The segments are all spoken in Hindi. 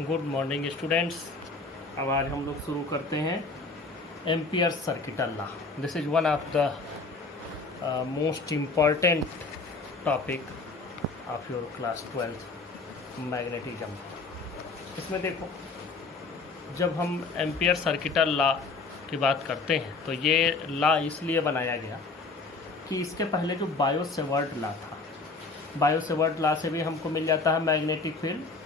Good morning students. अब आज हम लोग शुरू करते हैं ampere circuital law. This is one of the most important topic of your class 12 magnetism. इसमें देखो, जब हम एम्पियर सर्किटल लॉ की बात करते हैं तो ये लॉ इसलिए बनाया गया कि इसके पहले जो बायो सेवर्ट लॉ था, बायो सेवर्ट लॉ से भी हमको मिल जाता है मैग्नेटिक फील्ड।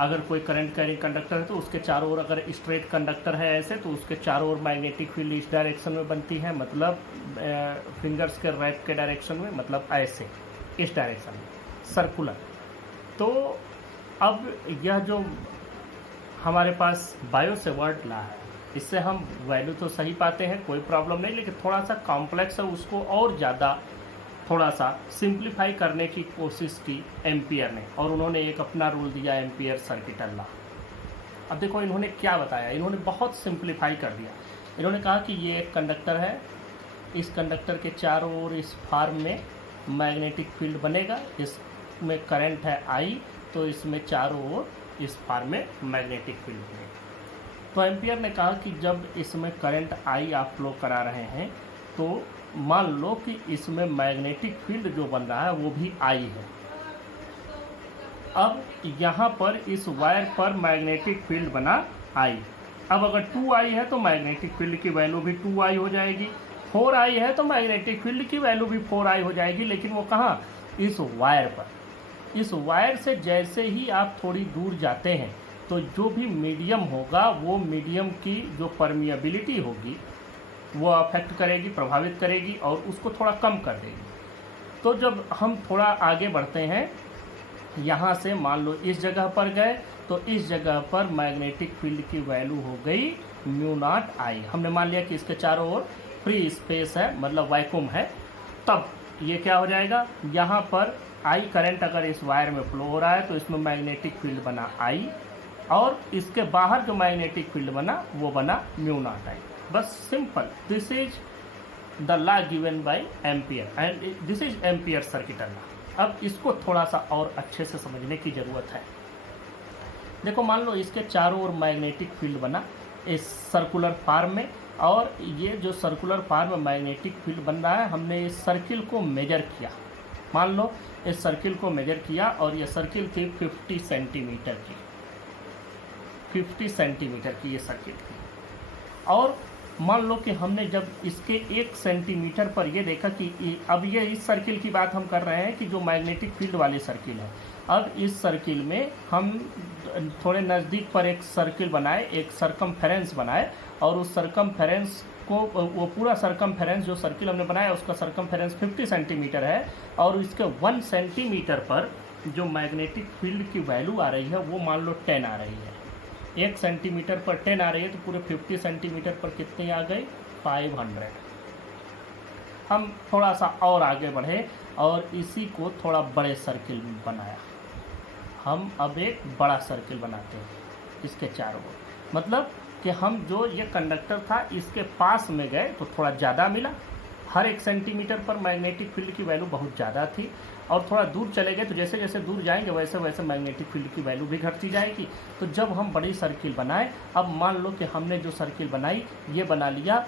अगर कोई करंट कैरिंग कंडक्टर है तो उसके चारों ओर, अगर स्ट्रेट कंडक्टर है ऐसे, तो उसके चारों ओर मैग्नेटिक फील्ड इस डायरेक्शन में बनती है, मतलब फिंगर्स के रैप के डायरेक्शन में, मतलब ऐसे इस डायरेक्शन में सर्कुलर। तो अब यह जो हमारे पास बायो सेवर्ट लॉ है, इससे हम वैल्यू तो सही पाते हैं, कोई प्रॉब्लम नहीं, लेकिन थोड़ा सा कॉम्प्लेक्स है, उसको और ज़्यादा थोड़ा सा सिंप्लीफाई करने की कोशिश की एम्पियर ने, और उन्होंने एक अपना रूल दिया एम्पियर सर्किटल लॉ। अब देखो इन्होंने क्या बताया, इन्होंने बहुत सिंप्लीफाई कर दिया। इन्होंने कहा कि ये एक कंडक्टर है, इस कंडक्टर के चारों ओर इस फार्म में मैग्नेटिक फील्ड बनेगा, इसमें करंट है आई, तो इसमें चारों ओर इस फार्म में मैग्नेटिक फील्ड बनेगा। तो एम्पियर ने कहा कि जब इसमें करंट आई आप फ्लो करा रहे हैं तो मान लो कि इसमें मैग्नेटिक फील्ड जो बन रहा है वो भी आई है। अब यहाँ पर इस वायर पर मैग्नेटिक फील्ड बना आई। अब अगर 2i है तो मैग्नेटिक फील्ड की वैल्यू भी 2i हो जाएगी, 4i है तो मैग्नेटिक फील्ड की वैल्यू भी 4i हो जाएगी। लेकिन वो कहाँ? इस वायर पर। इस वायर से जैसे ही आप थोड़ी दूर जाते हैं तो जो भी मीडियम होगा, वो मीडियम की जो परमिएबिलिटी होगी वो अफेक्ट करेगी, प्रभावित करेगी, और उसको थोड़ा कम कर देगी। तो जब हम थोड़ा आगे बढ़ते हैं, यहाँ से मान लो इस जगह पर गए, तो इस जगह पर मैग्नेटिक फील्ड की वैल्यू हो गई μ0 I। हमने मान लिया कि इसके चारों ओर फ्री स्पेस है, मतलब वैक्यूम है। तब ये क्या हो जाएगा, यहाँ पर I करंट अगर इस वायर में फ्लो हो रहा है तो इसमें मैग्नेटिक फील्ड बना I, और इसके बाहर जो मैग्नेटिक फील्ड बना वो बना μ0 I। बस simple, this is the law given by ampere and this is Ampere circuital law. अब इसको थोड़ा सा और अच्छे से समझने की ज़रूरत है। देखो मान लो इसके चारों ओर मैग्नेटिक फील्ड बना इस सर्कुलर फार्म में, और ये जो सर्कुलर फार्म में मैग्नेटिक फील्ड बन रहा है, हमने इस सर्किल को मेजर किया। मान लो इस सर्किल को मेजर किया और ये सर्किल थी 50 सेंटीमीटर की, 50 सेंटीमीटर की ये सर्किल थी। और मान लो कि हमने जब इसके 1 सेंटीमीटर पर ये देखा कि अब ये इस सर्किल की बात हम कर रहे हैं कि जो मैग्नेटिक फील्ड वाली सर्किल है। अब इस सर्किल में हम थोड़े नज़दीक पर एक सर्किल बनाए, एक सरकमफेरेंस बनाए, और उस सरकमफेरेंस को, वो पूरा सरकमफेरेंस जो सर्किल हमने बनाया उसका सरकमफेरेंस 50 सेंटीमीटर है, और इसके 1 सेंटीमीटर पर जो मैग्नेटिक फील्ड की वैल्यू आ रही है वो मान लो 10 आ रही है। 1 सेंटीमीटर पर 10 आ रही है, तो पूरे 50 सेंटीमीटर पर कितनी आ गई? 500। हम थोड़ा सा और आगे बढ़े और इसी को थोड़ा बड़े सर्किल में बनाया। हम अब एक बड़ा सर्किल बनाते हैं इसके चारों ओर, मतलब कि हम जो ये कंडक्टर था इसके पास में गए तो थोड़ा ज़्यादा मिला। हर 1 सेंटीमीटर पर मैग्नेटिक फील्ड की वैल्यू बहुत ज़्यादा थी, और थोड़ा दूर चले गए तो जैसे जैसे दूर जाएंगे वैसे वैसे मैग्नेटिक फील्ड की वैल्यू भी घटती जाएगी। तो जब हम बड़ी सर्किल बनाए, अब मान लो कि हमने जो सर्किल बनाई ये बना लिया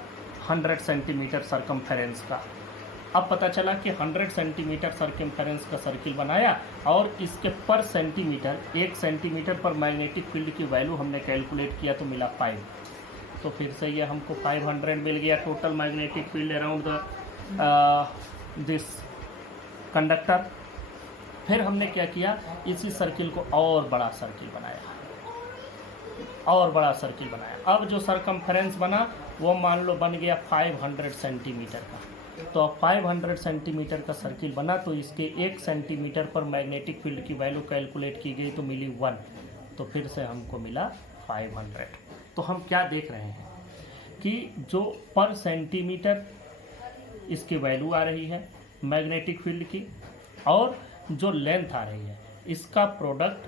100 सेंटीमीटर सरकमफेरेंस का। अब पता चला कि 100 सेंटीमीटर सरकमफेरेंस का सर्किल बनाया, और इसके पर सेंटीमीटर, 1 सेंटीमीटर पर मैग्नेटिक फील्ड की वैल्यू हमने कैलकुलेट किया तो मिला 5। तो फिर से ये हमको 500 मिल गया total magnetic field around the this conductor. फिर हमने क्या किया, इसी सर्किल को और बड़ा सर्किल बनाया, और बड़ा सर्किल बनाया। अब जो सरकमफेरेंस बना वो मान लो बन गया 500 सेंटीमीटर का। तो अब 500 सेंटीमीटर का सर्किल बना, तो इसके 1 सेंटीमीटर पर मैग्नेटिक फील्ड की वैल्यू कैलकुलेट की गई तो मिली 1। तो फिर से हमको मिला 500। तो हम क्या देख रहे हैं कि जो पर सेंटीमीटर इसकी वैल्यू आ रही है मैग्नेटिक फील्ड की, और जो लेंथ आ रही है, इसका प्रोडक्ट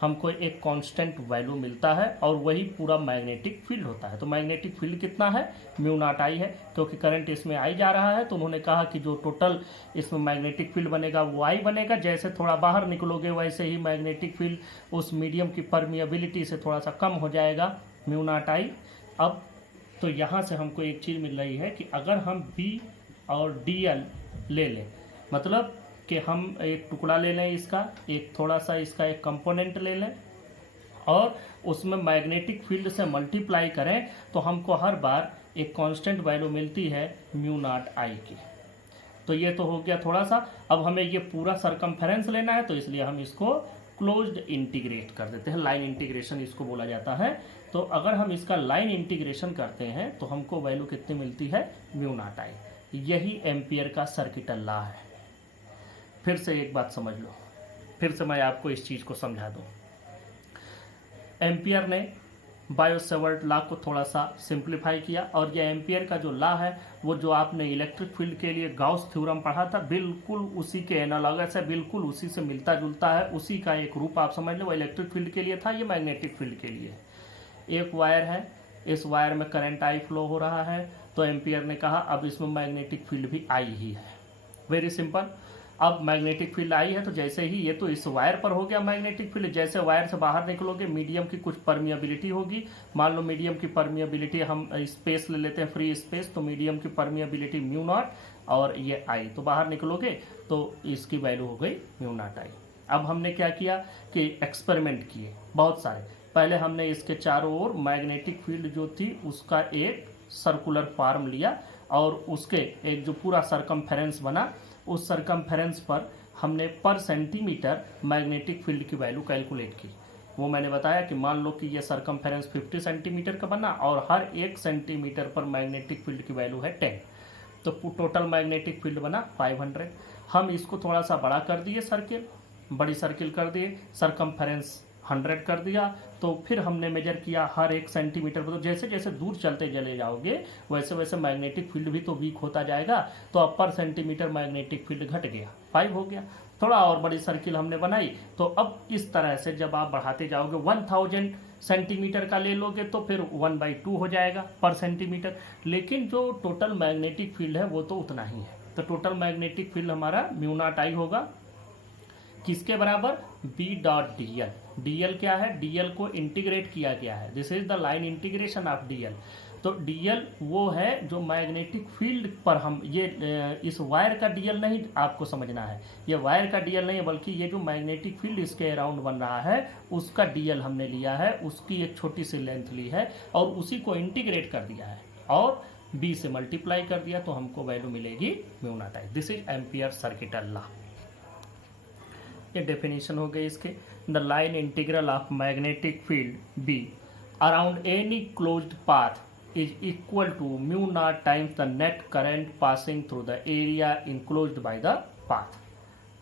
हमको एक कांस्टेंट वैल्यू मिलता है और वही पूरा मैग्नेटिक फील्ड होता है। तो मैग्नेटिक फील्ड कितना है, म्यू नॉट आई है, क्योंकि करंट इसमें आई जा रहा है। तो उन्होंने कहा कि जो टोटल इसमें मैग्नेटिक फील्ड बनेगा वो आई बनेगा। जैसे थोड़ा बाहर निकलोगे वैसे ही मैग्नेटिक फील्ड उस मीडियम की परमिएबिलिटी से थोड़ा सा कम हो जाएगा, म्यू नॉट आई। अब तो यहाँ से हमको एक चीज़ मिल रही है कि अगर हम बी और डी एल ले लें, मतलब कि हम एक टुकड़ा ले लें इसका, एक थोड़ा सा इसका एक कंपोनेंट ले लें और उसमें मैग्नेटिक फील्ड से मल्टीप्लाई करें, तो हमको हर बार एक कांस्टेंट वैल्यू मिलती है म्यू नॉट आई की। तो ये तो हो गया थोड़ा सा। अब हमें ये पूरा सरकमफेरेंस लेना है, तो इसलिए हम इसको क्लोज्ड इंटीग्रेट कर देते हैं, लाइन इंटीग्रेशन इसको बोला जाता है। तो अगर हम इसका लाइन इंटीग्रेशन करते हैं तो हमको वैल्यू कितनी मिलती है, म्यू नॉट आई। यही एम्पियर का सर्किटल लॉ है। फिर से एक बात समझ लो, फिर से मैं आपको इस चीज़ को समझा दूँ। एम्पियर ने बायो-सेवर्ट लॉ को थोड़ा सा सिंप्लीफाई किया और यह एम्पियर का जो लॉ है वो जो आपने इलेक्ट्रिक फील्ड के लिए गाउस थ्योरम पढ़ा था, बिल्कुल उसी के एनालॉगस है, बिल्कुल उसी से मिलता जुलता है, उसी का एक रूप आप समझ लो। वो इलेक्ट्रिक फील्ड के लिए था, ये मैग्नेटिक फील्ड के लिए। एक वायर है, इस वायर में करंट आई फ्लो हो रहा है, तो एम्पियर ने कहा अब इसमें मैग्नेटिक फील्ड भी आई ही है। Very simple. अब मैग्नेटिक फील्ड आई है तो जैसे ही ये तो इस वायर पर हो गया मैग्नेटिक फील्ड, जैसे वायर से बाहर निकलोगे मीडियम की कुछ परमिएबिलिटी होगी। मान लो मीडियम की परमिएबिलिटी, हम स्पेस ले लेते हैं, फ्री स्पेस, तो मीडियम की परमिएबिलिटी म्यू नॉट और ये आई, तो बाहर निकलोगे तो इसकी वैल्यू हो गई म्यू नॉट आई। अब हमने क्या किया कि एक्सपेरिमेंट किए बहुत सारे। पहले हमने इसके चारों ओर मैग्नेटिक फील्ड जो थी उसका एक सर्कुलर फॉर्म लिया और उसके एक जो पूरा सरकमफेरेंस बना, उस सरकमफेरेंस पर हमने पर सेंटीमीटर मैग्नेटिक फील्ड की वैल्यू कैलकुलेट की। वो मैंने बताया कि मान लो कि ये सरकमफेरेंस 50 सेंटीमीटर का बना और हर 1 सेंटीमीटर पर मैग्नेटिक फील्ड की वैल्यू है 10, तो टोटल मैग्नेटिक फील्ड बना 500। हम इसको थोड़ा सा बड़ा कर दिए, सर्किल, बड़ी सर्किल कर दिए, सरकमफेरेंस 100 कर दिया। तो फिर हमने मेजर किया हर 1 सेंटीमीटर पर। तो जैसे जैसे दूर चलते चले जाओगे वैसे वैसे मैग्नेटिक फील्ड भी तो वीक होता जाएगा, तो अब पर सेंटीमीटर मैग्नेटिक फील्ड घट गया, 5 हो गया। थोड़ा और बड़ी सर्किल हमने बनाई, तो अब इस तरह से जब आप बढ़ाते जाओगे 1000 सेंटीमीटर का ले लोगे तो फिर 1/2 हो जाएगा पर सेंटीमीटर। लेकिन जो टोटल मैग्नेटिक फील्ड है वो तो उतना ही है। तो टोटल मैग्नेटिक फील्ड हमारा म्यू नॉट आई होगा, किसके बराबर, B dot D L. D L क्या है, डी एल को इंटीग्रेट किया गया है, this is the line integration of D L. तो डी एल वो है जो मैग्नेटिक फील्ड पर हम ये इस वायर का डी एल नहीं आपको समझना है, ये वायर का डी एल नहीं है, बल्कि ये जो मैग्नेटिक फील्ड इसके अराउंड बन रहा है उसका डी एल हमने लिया है, उसकी एक छोटी सी लेंथ ली है और उसी को इंटीग्रेट कर दिया है और बी से मल्टीप्लाई कर दिया, तो हमको वैल्यू मिलेगी mu not I. This is Ampere circuital law. ये डेफिनेशन हो गई इसके। The line integral of magnetic field B around any closed path is equal to mu naught times the net current passing through the area enclosed by the path.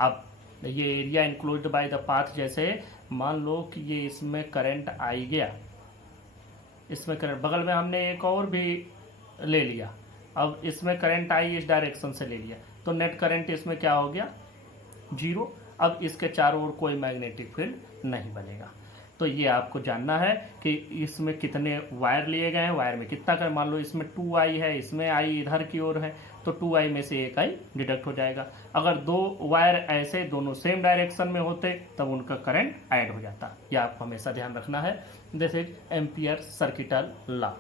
अब ये area enclosed by the path, जैसे मान लो कि ये इसमें करंट आई गया, इसमें करंट, बगल में हमने एक और भी ले लिया, अब इसमें करंट आई इस डायरेक्शन से ले लिया, तो नेट करंट इसमें क्या हो गया, 0। अब इसके चारों ओर कोई मैग्नेटिक फील्ड नहीं बनेगा। तो ये आपको जानना है कि इसमें कितने वायर लिए गए हैं, वायर में कितना कर, मान लो इसमें 2i है, इसमें i इधर की ओर है, तो 2i में से 1i डिडक्ट हो जाएगा। अगर 2 वायर ऐसे दोनों सेम डायरेक्शन में होते तब उनका करंट ऐड हो जाता। यह आपको हमेशा ध्यान रखना है। This is Ampere circuital law.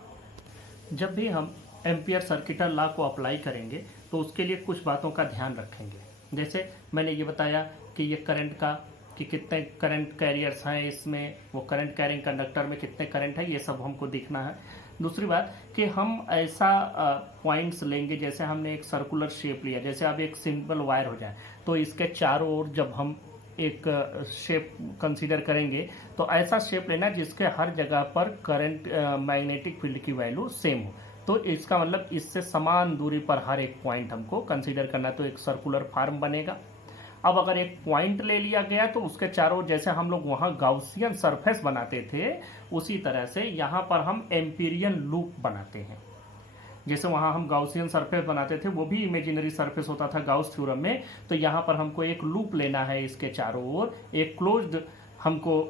जब भी हम एम्पियर सर्किटल लॉ को अप्लाई करेंगे तो उसके लिए कुछ बातों का ध्यान रखेंगे। जैसे मैंने ये बताया कि ये करंट का, कि कितने करंट कैरियर्स हैं इसमें, वो करंट कैरिंग कंडक्टर में कितने करंट है, ये सब हमको देखना है। दूसरी बात कि हम ऐसा पॉइंट्स लेंगे, जैसे हमने एक सर्कुलर शेप लिया, जैसे अब एक सिंपल वायर हो जाए तो इसके चारों ओर जब हम एक शेप कंसीडर करेंगे तो ऐसा शेप लेना जिसके हर जगह पर करंट मैग्नेटिक फील्ड की वैल्यू सेम हो। तो इसका मतलब इससे समान दूरी पर हर एक पॉइंट हमको कंसीडर करना, तो एक सर्कुलर फॉर्म बनेगा। अब अगर एक पॉइंट ले लिया गया तो उसके चारों, जैसे हम लोग वहाँ गाउसियन सरफेस बनाते थे उसी तरह से यहाँ पर हम एम्पीरियन लूप बनाते हैं। जैसे वहाँ हम गाउसियन सरफेस बनाते थे वो भी इमेजिनरी सरफेस होता था गाउस थ्योरम में, तो यहाँ पर हमको एक लूप लेना है इसके चारों ओर, एक क्लोज्ड हमको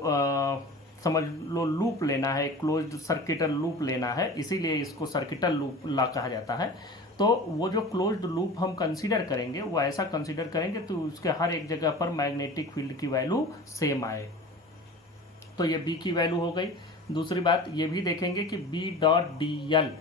समझ लो लूप लेना है, क्लोज्ड सर्किटल लूप लेना है, इसीलिए इसको सर्किटल लूप लॉ कहा जाता है। तो वो जो क्लोज्ड लूप हम कंसीडर करेंगे वो ऐसा कंसीडर करेंगे तो उसके हर एक जगह पर मैग्नेटिक फील्ड की वैल्यू सेम आए। तो ये बी की वैल्यू हो गई। दूसरी बात ये भी देखेंगे कि बी डॉट डी एल,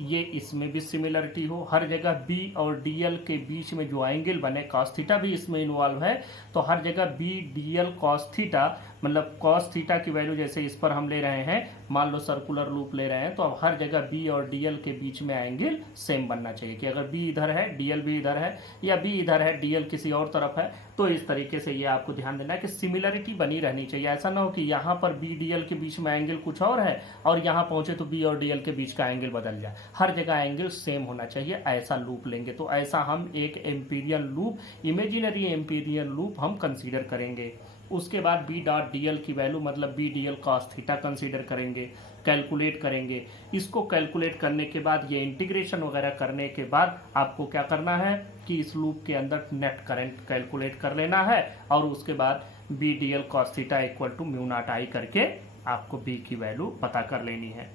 ये इसमें भी सिमिलरिटी हो, हर जगह बी और डी एल के बीच में जो एंगल बने, कॉस थीटा भी इसमें इन्वॉल्व है, तो हर जगह B D L cos theta, मतलब कॉस थीटा की वैल्यू जैसे इस पर हम ले रहे हैं, मान लो सर्कुलर लूप ले रहे हैं, तो अब हर जगह बी और डी एल के बीच में एंगल सेम बनना चाहिए कि अगर बी इधर है डी एल भी इधर है, या बी इधर है डी एल किसी और तरफ है, तो इस तरीके से ये आपको ध्यान देना है कि सिमिलरिटी बनी रहनी चाहिए। ऐसा ना हो कि यहाँ पर बी डी एल के बीच में एंगल कुछ और है और यहाँ पहुंचे तो बी और डी एल के बीच का एंगल बदल जाए, हर जगह एंगल सेम होना चाहिए। ऐसा लूप लेंगे तो ऐसा हम एक Amperian loop, imaginary Amperian loop हम कंसीडर करेंगे। उसके बाद बी डॉट डी एल की वैल्यू मतलब B D L cos theta consider करेंगे, कैलकुलेट करेंगे। इसको कैलकुलेट करने के बाद ये इंटीग्रेशन वगैरह करने के बाद आपको क्या करना है कि इस लूप के अंदर नेट करंट कैलकुलेट कर लेना है और उसके बाद B D L cos theta equal to mu not I करके आपको बी की वैल्यू पता कर लेनी है।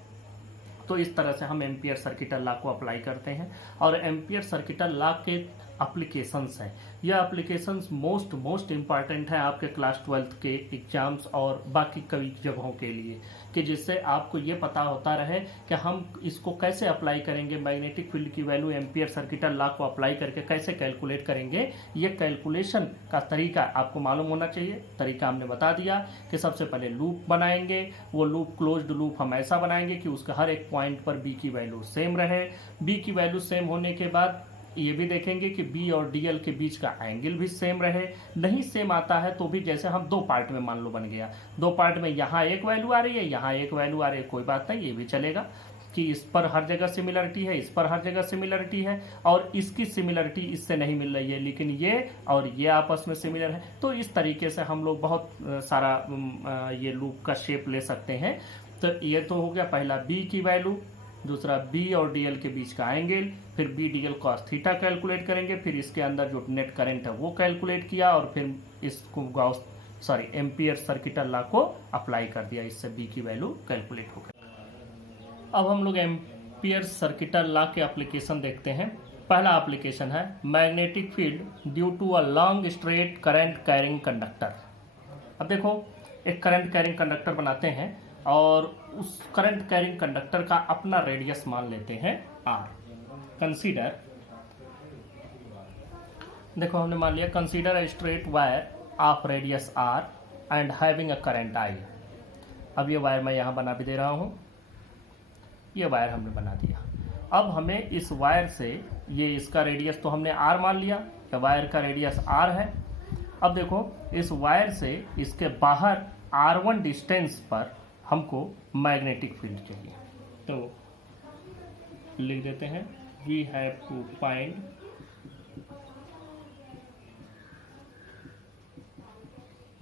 तो इस तरह से हम एम्पियर सर्किटल लॉ को अप्लाई करते हैं। और एम्पियर सर्किटल लॉ के एप्लीकेशंस हैं, यह एप्लीकेशंस मोस्ट इम्पॉर्टेंट है आपके क्लास 12th के एग्जाम्स और बाकी कई जगहों के लिए, कि जिससे आपको ये पता होता रहे कि हम इसको कैसे अप्लाई करेंगे, मैग्नेटिक फील्ड की वैल्यू एम्पियर सर्किटल लॉ को अप्लाई करके कैसे कैलकुलेट करेंगे। ये कैलकुलेशन का तरीका आपको मालूम होना चाहिए। तरीका हमने बता दिया कि सबसे पहले लूप बनाएंगे, वो लूप क्लोज्ड लूप हम ऐसा बनाएंगे कि उसका हर एक पॉइंट पर बी की वैल्यू सेम रहे। बी की वैल्यू सेम होने के बाद ये भी देखेंगे कि बी और डी एल के बीच का एंगल भी सेम रहे। नहीं सेम आता है तो भी जैसे हम दो पार्ट में मान लो बन गया, दो पार्ट में यहाँ एक वैल्यू आ रही है, यहाँ एक वैल्यू आ रही है, कोई बात नहीं, ये भी चलेगा कि इस पर हर जगह सिमिलरिटी है, इस पर हर जगह सिमिलरिटी है और इसकी सिमिलरिटी इससे नहीं मिल रही है, लेकिन ये और ये आपस में सिमिलर है। तो इस तरीके से हम लोग बहुत सारा ये लूप का शेप ले सकते हैं। तो ये तो हो गया पहला बी की वैल्यू, दूसरा बी और डी एल के बीच का एंगल, फिर B D L cos theta calculate करेंगे, फिर इसके अंदर जो नेट करंट है वो कैलकुलेट किया और फिर इसको गॉस एम्पियर सर्किटल लॉ को अप्लाई कर दिया, इससे बी की वैल्यू कैलकुलेट हो गई। अब हम लोग एम्पियर सर्किटल लॉ के एप्लीकेशन देखते हैं। पहला एप्लीकेशन है magnetic field due to a long straight current carrying conductor. अब देखो एक करंट कैरिंग कंडक्टर बनाते हैं और उस करंट कैरिंग कंडक्टर का अपना रेडियस मान लेते हैं आर। कंसीडर, देखो हमने मान लिया consider a straight wire of radius R and having a current I. अब ये वायर मैं यहाँ बना भी दे रहा हूँ, ये वायर हमने बना दिया। अब हमें इस वायर से, ये इसका रेडियस तो हमने आर मान लिया, ये वायर का रेडियस आर है। अब देखो इस वायर से इसके बाहर R1 डिस्टेंस पर हमको मैग्नेटिक फील्ड चाहिए, तो लिख देते हैं we have to find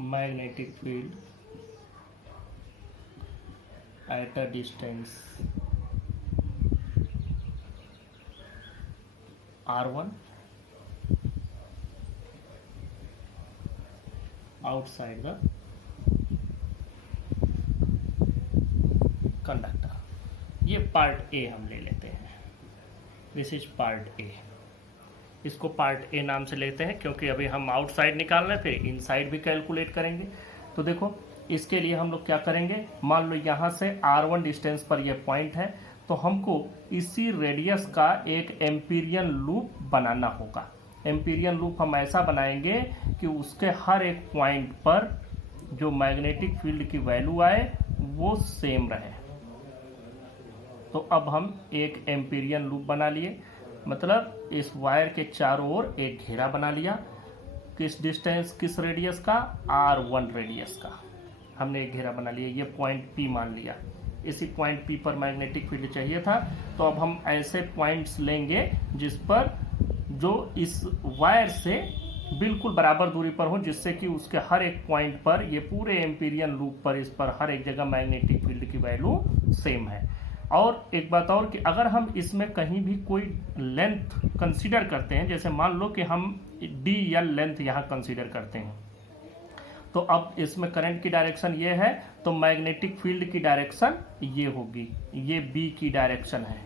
magnetic field at a distance R1 outside the conductor. ये पार्ट ए हम ले लेते हैं, दिस इज पार्ट ए। इसको पार्ट ए नाम से लेते हैं क्योंकि अभी हम आउटसाइड निकाल रहे हैं, फिर इनसाइड भी कैलकुलेट करेंगे। तो देखो इसके लिए हम लोग क्या करेंगे, मान लो यहाँ से R1 डिस्टेंस पर ये पॉइंट है, तो हमको इसी रेडियस का एक एम्पीरियन लूप बनाना होगा। एम्पीरियन लूप हम ऐसा बनाएंगे कि उसके हर एक पॉइंट पर जो मैग्नेटिक फील्ड की वैल्यू आए वो सेम रहे। तो अब हम एक एम्पीरियन लूप बना लिए, मतलब इस वायर के चारों ओर एक घेरा बना लिया। किस डिस्टेंस, किस रेडियस का, R1 रेडियस का हमने एक घेरा बना लिया। ये पॉइंट P मान लिया, इसी पॉइंट P पर मैग्नेटिक फील्ड चाहिए था। तो अब हम ऐसे पॉइंट्स लेंगे जिस पर जो इस वायर से बिल्कुल बराबर दूरी पर हो, जिससे कि उसके हर एक पॉइंट पर, ये पूरे एम्पीरियन लूप पर, इस पर हर एक जगह मैग्नेटिक फील्ड की वैल्यू सेम है। और एक बात और कि अगर हम इसमें कहीं भी कोई लेंथ कंसीडर करते हैं, जैसे मान लो कि हम DL लेंथ यहाँ कंसीडर करते हैं, तो अब इसमें करंट की डायरेक्शन ये है, तो मैग्नेटिक फील्ड की डायरेक्शन ये होगी, ये बी की डायरेक्शन है।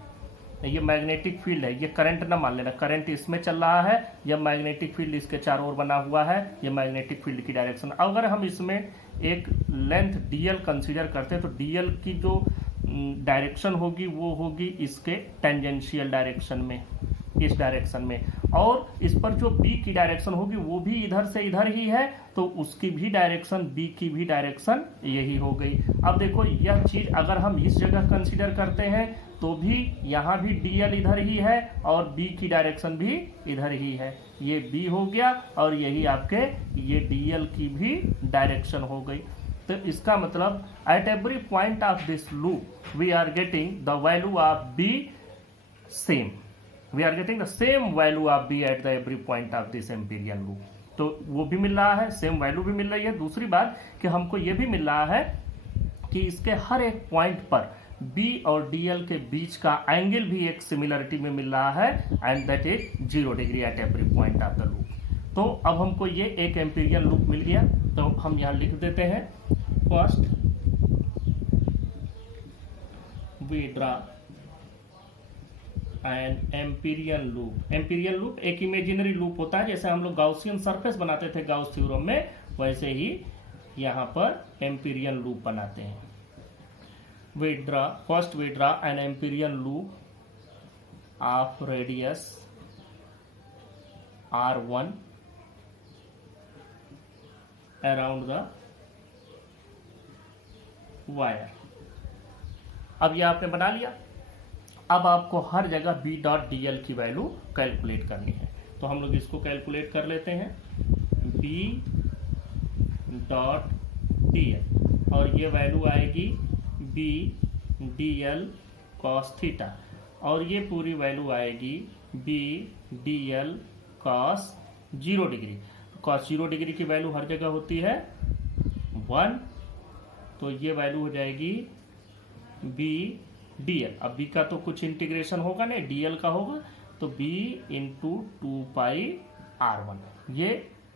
ये मैग्नेटिक फील्ड है, ये करंट ना मान लेना, करंट इसमें चल रहा है, यह मैग्नेटिक फील्ड इसके चारों ओर बना हुआ है, ये मैग्नेटिक फील्ड की डायरेक्शन। अगर हम इसमें एक लेंथ डीएल कंसीडर करते हैं तो डीएल की जो डायरेक्शन होगी वो होगी इसके टेंजेंशियल डायरेक्शन में, इस डायरेक्शन में, और इस पर जो बी की डायरेक्शन होगी वो भी इधर से इधर ही है, तो उसकी भी डायरेक्शन, बी की भी डायरेक्शन यही हो गई। अब देखो यह चीज अगर हम इस जगह कंसीडर करते हैं तो भी यहाँ भी डीएल इधर ही है और बी की डायरेक्शन भी इधर ही है, ये बी हो गया और यही आपके ये डीएल की भी डायरेक्शन हो गई। तो इसका मतलब at every point of this loop we are getting the value of B same, we are getting the same value of B at the every point of this Amperian loop. तो वो भी मिल रहा है, सेम वैल्यू भी मिल रही है। दूसरी बात कि हमको ये भी मिल रहा है कि इसके हर एक पॉइंट पर B और DL के बीच का एंगल भी एक सिमिलरिटी में मिल रहा है, and that is 0 degree at every point of the loop. तो अब हमको ये एक एम्पीरियल लूप मिल गया, तो हम यहाँ लिख देते हैं first we draw an Amperian loop. Amperian loop एक इमेजिनरी लूप होता है, जैसे हम लोग गाउसियन सरफेस बनाते थे गाउस थ्योरम में, वैसे ही यहाँ पर एम्पीरियल लूप बनाते हैं। First we draw an empyrean loop of radius r1 around the wire। अब ये आपने बना लिया। अब आपको हर जगह B डॉट डी एल की वैल्यू कैलकुलेट करनी है, तो हम लोग इसको कैलकुलेट कर लेते हैं, B डॉट डी एल, और ये वैल्यू आएगी B D L cos theta, और ये पूरी वैल्यू आएगी B D L cos 0 degree. Cos 0 degree की वैल्यू हर जगह होती है 1, तो ये वैल्यू हो जाएगी B डी एल। अब B का तो कुछ इंटीग्रेशन होगा नहीं, डी एल का होगा, तो B इंटू 2 पाई R1, ये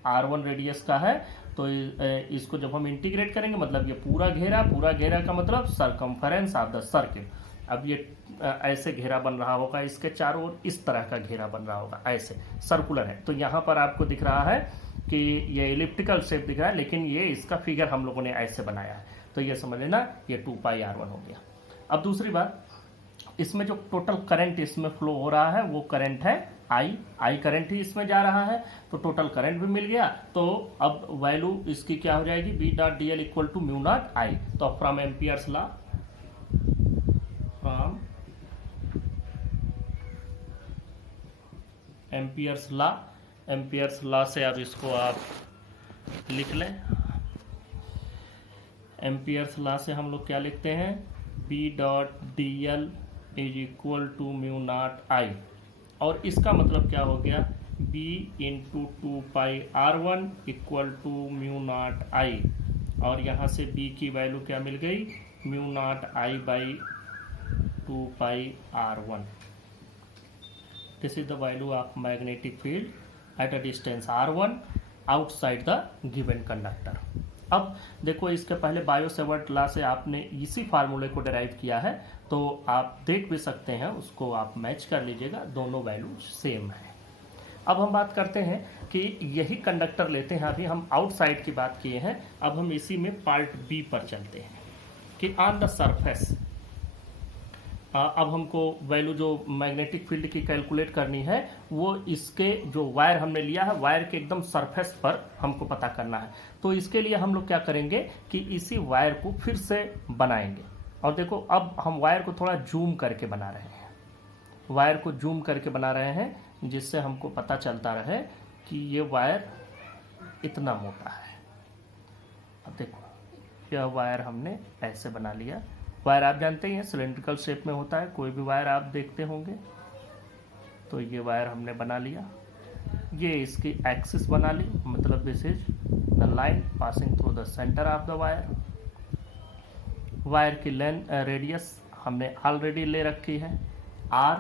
R1 रेडियस का है। तो इसको जब हम इंटीग्रेट करेंगे मतलब ये पूरा घेरा का मतलब सरकमफेरेंस ऑफ द सर्किल। अब ये ऐसे घेरा बन रहा होगा, इसके चारों ओर इस तरह का घेरा बन रहा होगा, ऐसे सर्कुलर है। तो यहाँ पर आपको दिख रहा है कि ये इलिप्टिकल शेप दिख रहा है, लेकिन ये इसका फिगर हम लोगों ने ऐसे बनाया है, तो ये समझ लेना ये 2 पाई R1 हो गया। अब दूसरी बात, इसमें जो टोटल करंट इसमें फ्लो हो रहा है वो करंट है I करंट ही इसमें जा रहा है, तो टोटल करंट भी मिल गया। तो अब वैल्यू इसकी क्या हो जाएगी, B dot D L equal to mu naught I। तो फ्रॉम एम्पियर्स लॉ से अब इसको आप लिख लें। एम्पियर्स लॉ से हम लोग क्या लिखते हैं, B dot D L is equal to mu naught I, और इसका मतलब क्या हो गया, B into 2 pi R1 equal to mu naught I, और यहाँ से B की वैल्यू क्या मिल गई, mu naught I by 2 pi R1। This is the value of magnetic field at a distance R1 outside the given conductor. अब देखो इसके पहले बायो सेवर्ट लॉ से आपने इसी फार्मूले को डिराइव किया है, तो आप देख भी सकते हैं, उसको आप मैच कर लीजिएगा, दोनों वैल्यू सेम है। अब हम बात करते हैं कि यही कंडक्टर लेते हैं, अभी हम आउटसाइड की बात किए हैं, अब हम इसी में पार्ट बी पर चलते हैं कि ऑन द सरफेस अब हमको वैल्यू जो मैग्नेटिक फील्ड की कैलकुलेट करनी है वो इसके जो वायर हमने लिया है वायर के एकदम सरफेस पर हमको पता करना है। तो इसके लिए हम लोग क्या करेंगे कि इसी वायर को फिर से बनाएंगे, और देखो अब हम वायर को थोड़ा जूम करके बना रहे हैं, वायर को जूम करके बना रहे हैं जिससे हमको पता चलता रहे कि ये वायर इतना मोटा है। अब देखो यह वायर हमने ऐसे बना लिया, वायर आप जानते ही हैं सिलेंड्रिकल शेप में होता है, कोई भी वायर आप देखते होंगे। तो ये वायर हमने बना लिया, ये इसकी एक्सिस बना ली, मतलब this is the line passing through the centre of the wire. Wire की लेंथ रेडियस हमने ऑलरेडी ले रखी है r।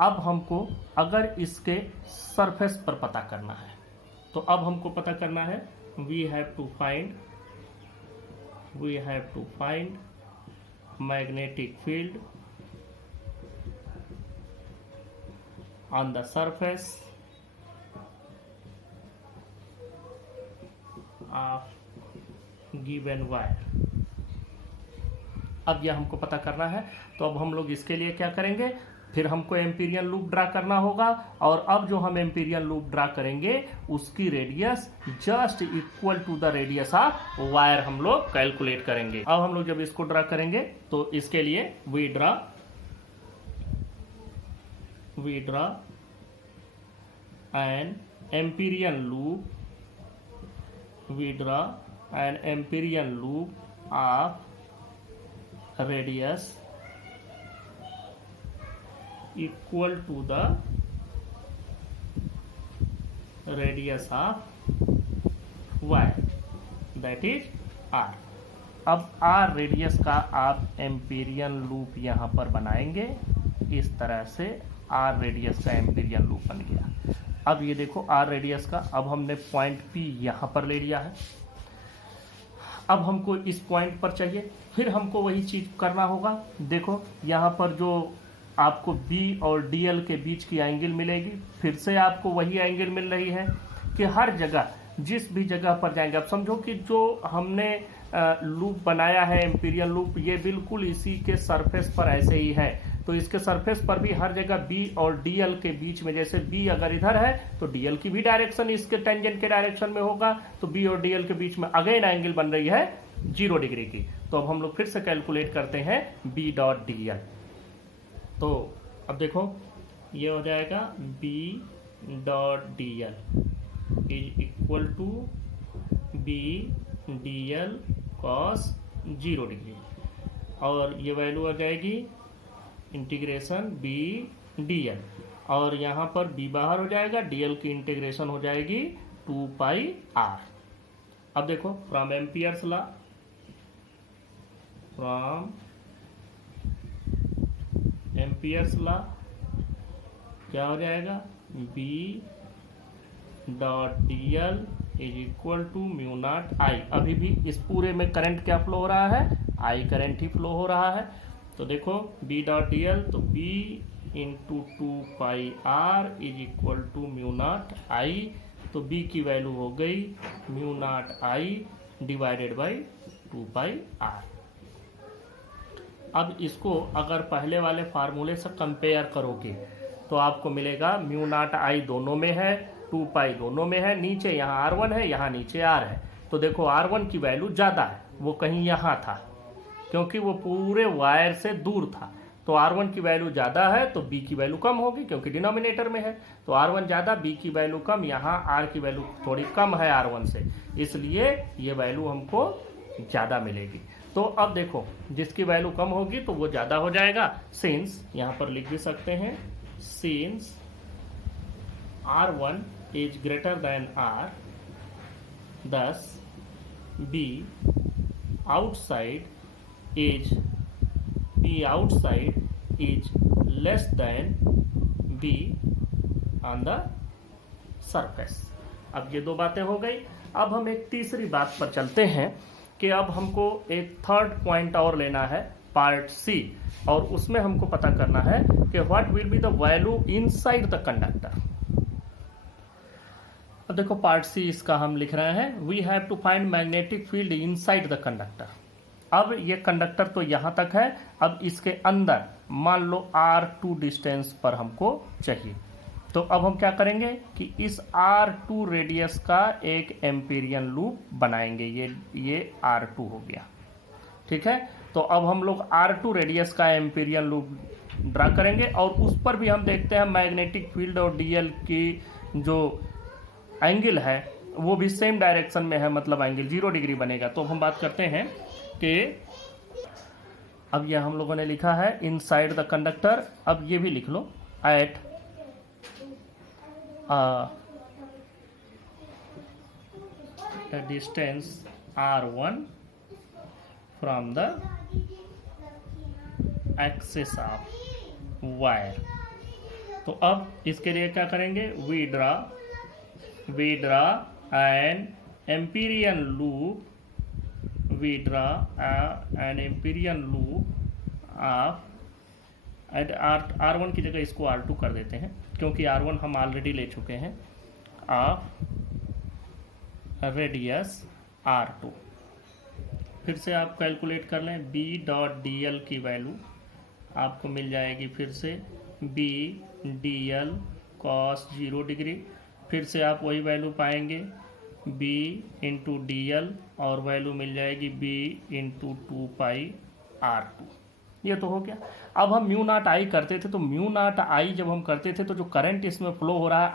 अब हमको अगर इसके सरफेस पर पता करना है, तो अब हमको पता करना है we have to find magnetic field on the surface of given wire। अब यह हमको पता करना है, तो अब हम लोग इसके लिए क्या करेंगे, फिर हमको एम्पीरियल लूप ड्रा करना होगा। और अब जो हम एम्पीरियल लूप ड्रा करेंगे उसकी radius just equal to the radius of wire हम लोग कैलकुलेट करेंगे। अब हम लोग जब इसको ड्रा करेंगे तो इसके लिए we draw an Amperian loop of radius equal to the radius of wire, that is r। अब r रेडियस का आप एम्पीरियल लूप यहाँ पर बनाएंगे, इस तरह से r रेडियस का एम्पीरियल लूप बन गया। अब ये देखो r रेडियस का, अब हमने पॉइंट P यहाँ पर ले लिया है। अब हमको इस पॉइंट पर चाहिए, फिर हमको वही चीज करना होगा। देखो यहाँ पर जो आपको B और DL के बीच की एंगल मिलेगी, फिर से आपको वही एंगल मिल रही है कि हर जगह जिस भी जगह पर जाएंगे, अब समझो कि जो हमने लूप बनाया है एम्पीरियल लूप, ये बिल्कुल इसी के सरफेस पर ऐसे ही है। तो इसके सरफेस पर भी हर जगह B और DL के बीच में, जैसे B अगर इधर है तो DL की भी डायरेक्शन इसके टेंजेंट के डायरेक्शन में होगा, तो B और DL के बीच में अगेन एंगल बन रही है 0 डिग्री की। तो अब हम लोग फिर से कैलकुलेट करते हैं B डॉट DL। तो अब देखो ये हो जाएगा B dot DL is equal to B DL cos 0 degree, और ये वैल्यू आ जाएगी इंटीग्रेशन B DL, और यहाँ पर B बाहर हो जाएगा, DL की इंटीग्रेशन हो जाएगी 2 पाई R। अब देखो फ्रॉम एम्पियर्स लॉ क्या हो जाएगा, B dot DL is equal to mu naught I। अभी भी इस पूरे में करंट क्या फ्लो हो रहा है, I करंट ही फ्लो हो रहा है। तो देखो B डॉट DL, तो B into 2 pi R is equal to mu naught I। तो B की वैल्यू हो गई mu naught I divided by 2 pi R। अब इसको अगर पहले वाले फार्मूले से कंपेयर करोगे तो आपको मिलेगा म्यू नॉट I दोनों में है, 2 पाई दोनों में है, नीचे यहाँ R1 है, यहाँ नीचे R है। तो देखो R1 की वैल्यू ज़्यादा है, वो कहीं यहाँ था क्योंकि वो पूरे वायर से दूर था। तो R1 की वैल्यू ज़्यादा है तो B की वैल्यू कम होगी क्योंकि डिनोमिनेटर में है। तो R1 ज़्यादा, B की वैल्यू कम, यहाँ R की वैल्यू थोड़ी कम है R1 से, इसलिए ये वैल्यू हमको ज़्यादा मिलेगी। तो अब देखो जिसकी वैल्यू कम होगी तो वो ज़्यादा हो जाएगा। सिंस यहाँ पर लिख भी सकते हैं, since R1 is greater than R, thus B outside is less than B on the surface। अब ये दो बातें हो गई। अब हम एक तीसरी बात पर चलते हैं कि अब हमको एक थर्ड पॉइंट और लेना है, पार्ट C, और उसमें हमको पता करना है कि what will be the value inside the conductor. अब देखो पार्ट C इसका हम लिख रहे हैं, we have to find magnetic field inside the conductor. अब ये कंडक्टर तो यहाँ तक है, अब इसके अंदर मान लो R2 डिस्टेंस पर हमको चाहिए। तो अब हम क्या करेंगे कि इस R2 रेडियस का एक एम्पीरियल लूप बनाएंगे। ये R2 हो गया, ठीक है। तो अब हम लोग R2 रेडियस का एम्पीरियल लूप ड्रा करेंगे और उस पर भी हम देखते हैं मैग्नेटिक फील्ड और DL की जो एंगल है वो भी सेम डायरेक्शन में है, मतलब एंगल 0 डिग्री बनेगा। तो हम बात करते हैं कि अब यह हम लोगों ने लिखा है इनसाइड द कंडक्टर। अब ये भी लिख लो, eight a distance R1 from the axis of wire। तो अब इसके लिए क्या करेंगे, we draw an Amperian loop we draw an empyrean loop of at R1 की जगह इसको R2 कर देते हैं क्योंकि R1 हम ऑलरेडी ले चुके हैं, ऑफ रेडियस R2। फिर से आप कैलकुलेट कर लें, B डॉट डी एल की वैल्यू आपको मिल जाएगी फिर से B D L cos 0 degree. फिर से आप वही वैल्यू पाएंगे B इंटू डी एल और वैल्यू मिल जाएगी B इंटू 2πr2। ये तो हो गया। अब हम म्यू नॉट आई करते थे, तो म्यू नॉट आई जब हम करते थे तो जो करंट इसमें फ्लो हो रहा है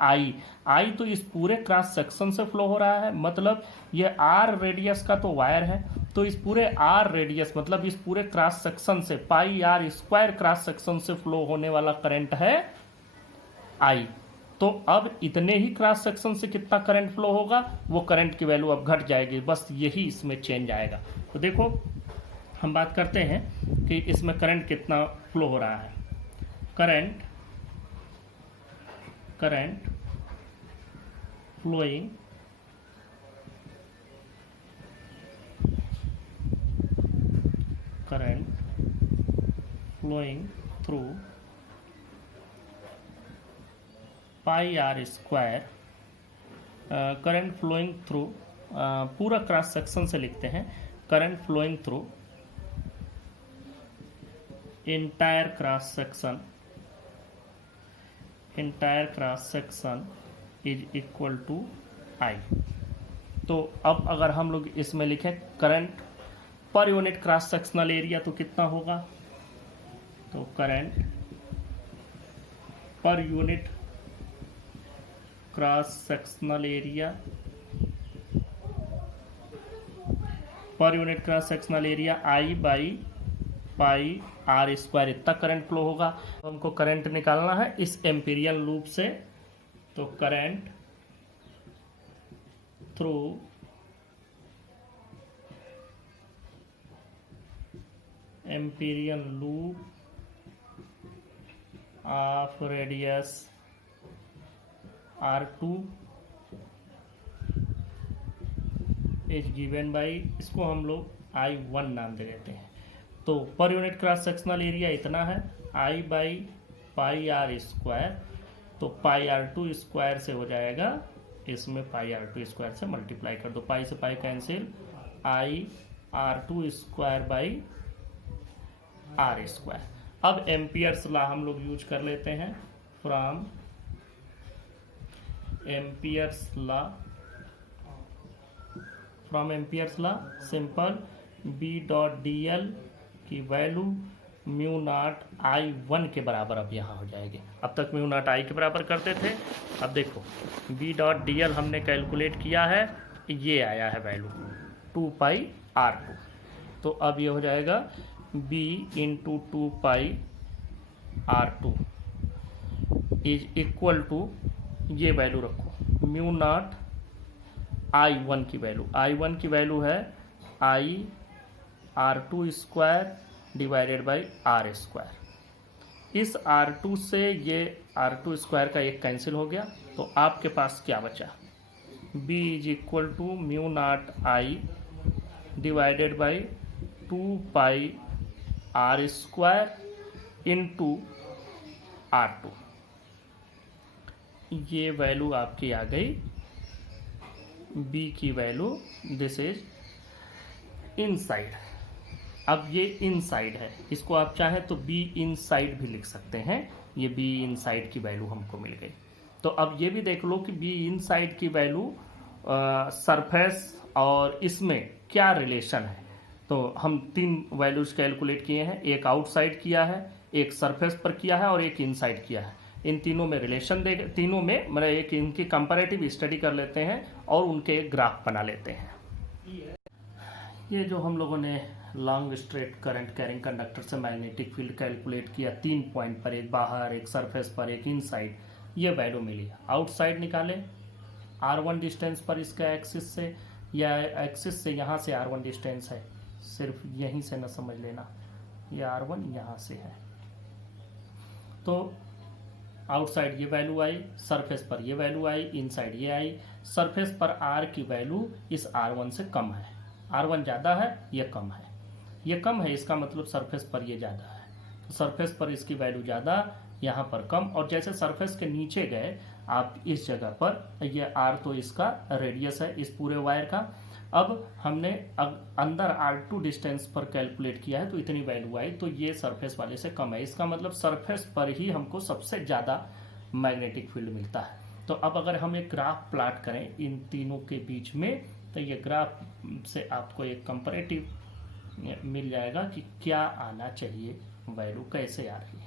आई तो इस पूरे क्रॉस सेक्शन से फ्लो हो रहा है, मतलब ये आर रेडियस का तो वायर है, तो इस पूरे आर रेडियस मतलब इस पूरे क्रॉस सेक्शन से पाई आर स्क्वायर क्रॉस सेक्शन से फ्लो होने वाला करंट है आई। तो अब इतने ही क्रॉस सेक्शन से कितना करंट फ्लो होगा, वो करंट की वैल्यू अब घट जाएगी, बस यही इसमें चेंज आएगा। तो देखो हम बात करते हैं कि इसमें करंट कितना फ्लो हो रहा है। Current flowing through pi R square, current flowing through, पूरा क्रॉस सेक्शन से लिखते हैं, current flowing through entire cross section is equal to I। तो अब अगर हम लोग इसमें लिखें current per unit cross sectional area तो कितना होगा, तो current per unit cross sectional area I by pi R square, इतना करंट फ्लो होगा। तो हमको करंट निकालना है इस एम्पीरियल लूप से, तो current through Amperian loop of radius R2 is given by, इसको हम लोग I1 नाम दे देते हैं। तो पर यूनिट क्रॉस सेक्शनल एरिया इतना है I by pi R square, तो पाई R2 स्क्वायर से हो जाएगा, इसमें पाई R2 स्क्वायर से मल्टीप्लाई कर दो, पाई से pi cancel, I/R2 square by R square. अब एम्पियर्स लॉ हम लोग यूज कर लेते हैं, from Ampere's law simple B dot D L की वैल्यू म्यू नॉट I1 के बराबर अब यहाँ हो जाएगी। अब तक म्यू नॉट आई के बराबर करते थे, अब देखो B डॉट डी एल हमने कैलकुलेट किया है, ये आया है वैल्यू 2πr2। तो अब ये हो जाएगा B इंटू 2πr2 इज इक्वल टू, ये वैल्यू रखो म्यू नॉट I1 की वैल्यू है I/R2 square divided by R square. इस R2 से ये R2 स्क्वायर का एक कैंसिल हो गया, तो आपके पास क्या बचा, B is equal to mu not I divided by 2πr square into R2। ये वैल्यू आपकी आ गई B की वैल्यू, दिस इज इनसाइड। अब ये इनसाइड है, इसको आप चाहें तो B इनसाइड भी लिख सकते हैं, ये B इनसाइड की वैल्यू हमको मिल गई। तो अब ये भी देख लो कि B इनसाइड की वैल्यू सरफेस और इसमें क्या रिलेशन है। तो हम 3 वैल्यूज कैलकुलेट किए हैं, एक आउटसाइड किया है, एक सरफेस पर किया है और एक इनसाइड किया है। इन तीनों में रिलेशन तीनों में मतलब एक इनकी कंपैरेटिव स्टडी कर लेते हैं और उनके ग्राफ बना लेते हैं। ये जो हम लोगों ने long straight current carrying conductor से मैग्नेटिक फील्ड कैलकुलेट किया 3 पॉइंट पर, एक बाहर, एक सरफेस पर, एक इनसाइड, ये वैल्यू मिली। आउटसाइड निकाले R1 डिस्टेंस पर इसका एक्सिस से, या एक्सिस से यहाँ से R1 डिस्टेंस है, सिर्फ यहीं से न समझ लेना, ये R1 यहाँ से है। तो आउटसाइड ये वैल्यू आई, सरफेस पर ये वैल्यू आई, इनसाइड ये आई। सरफेस पर आर की वैल्यू इस R1 से कम है। R1 ज़्यादा है, ये कम है, ये कम है, इसका मतलब सरफेस पर ये ज़्यादा है। तो सरफेस पर इसकी वैल्यू ज़्यादा, यहाँ पर कम। और जैसे सरफेस के नीचे गए आप इस जगह पर, ये R तो इसका रेडियस है इस पूरे वायर का। अब हमने अंदर R2 डिस्टेंस पर कैलकुलेट किया है तो इतनी वैल्यू आई, तो ये सरफेस वाले से कम है। इसका मतलब सरफेस पर ही हमको सबसे ज़्यादा मैग्नेटिक फील्ड मिलता है। तो अब अगर हम एक ग्राफ प्लाट करें इन तीनों के बीच में, तो ये ग्राफ से आपको एक कंपैरेटिव मिल जाएगा कि क्या आना चाहिए, वैल्यू कैसे आ रही है।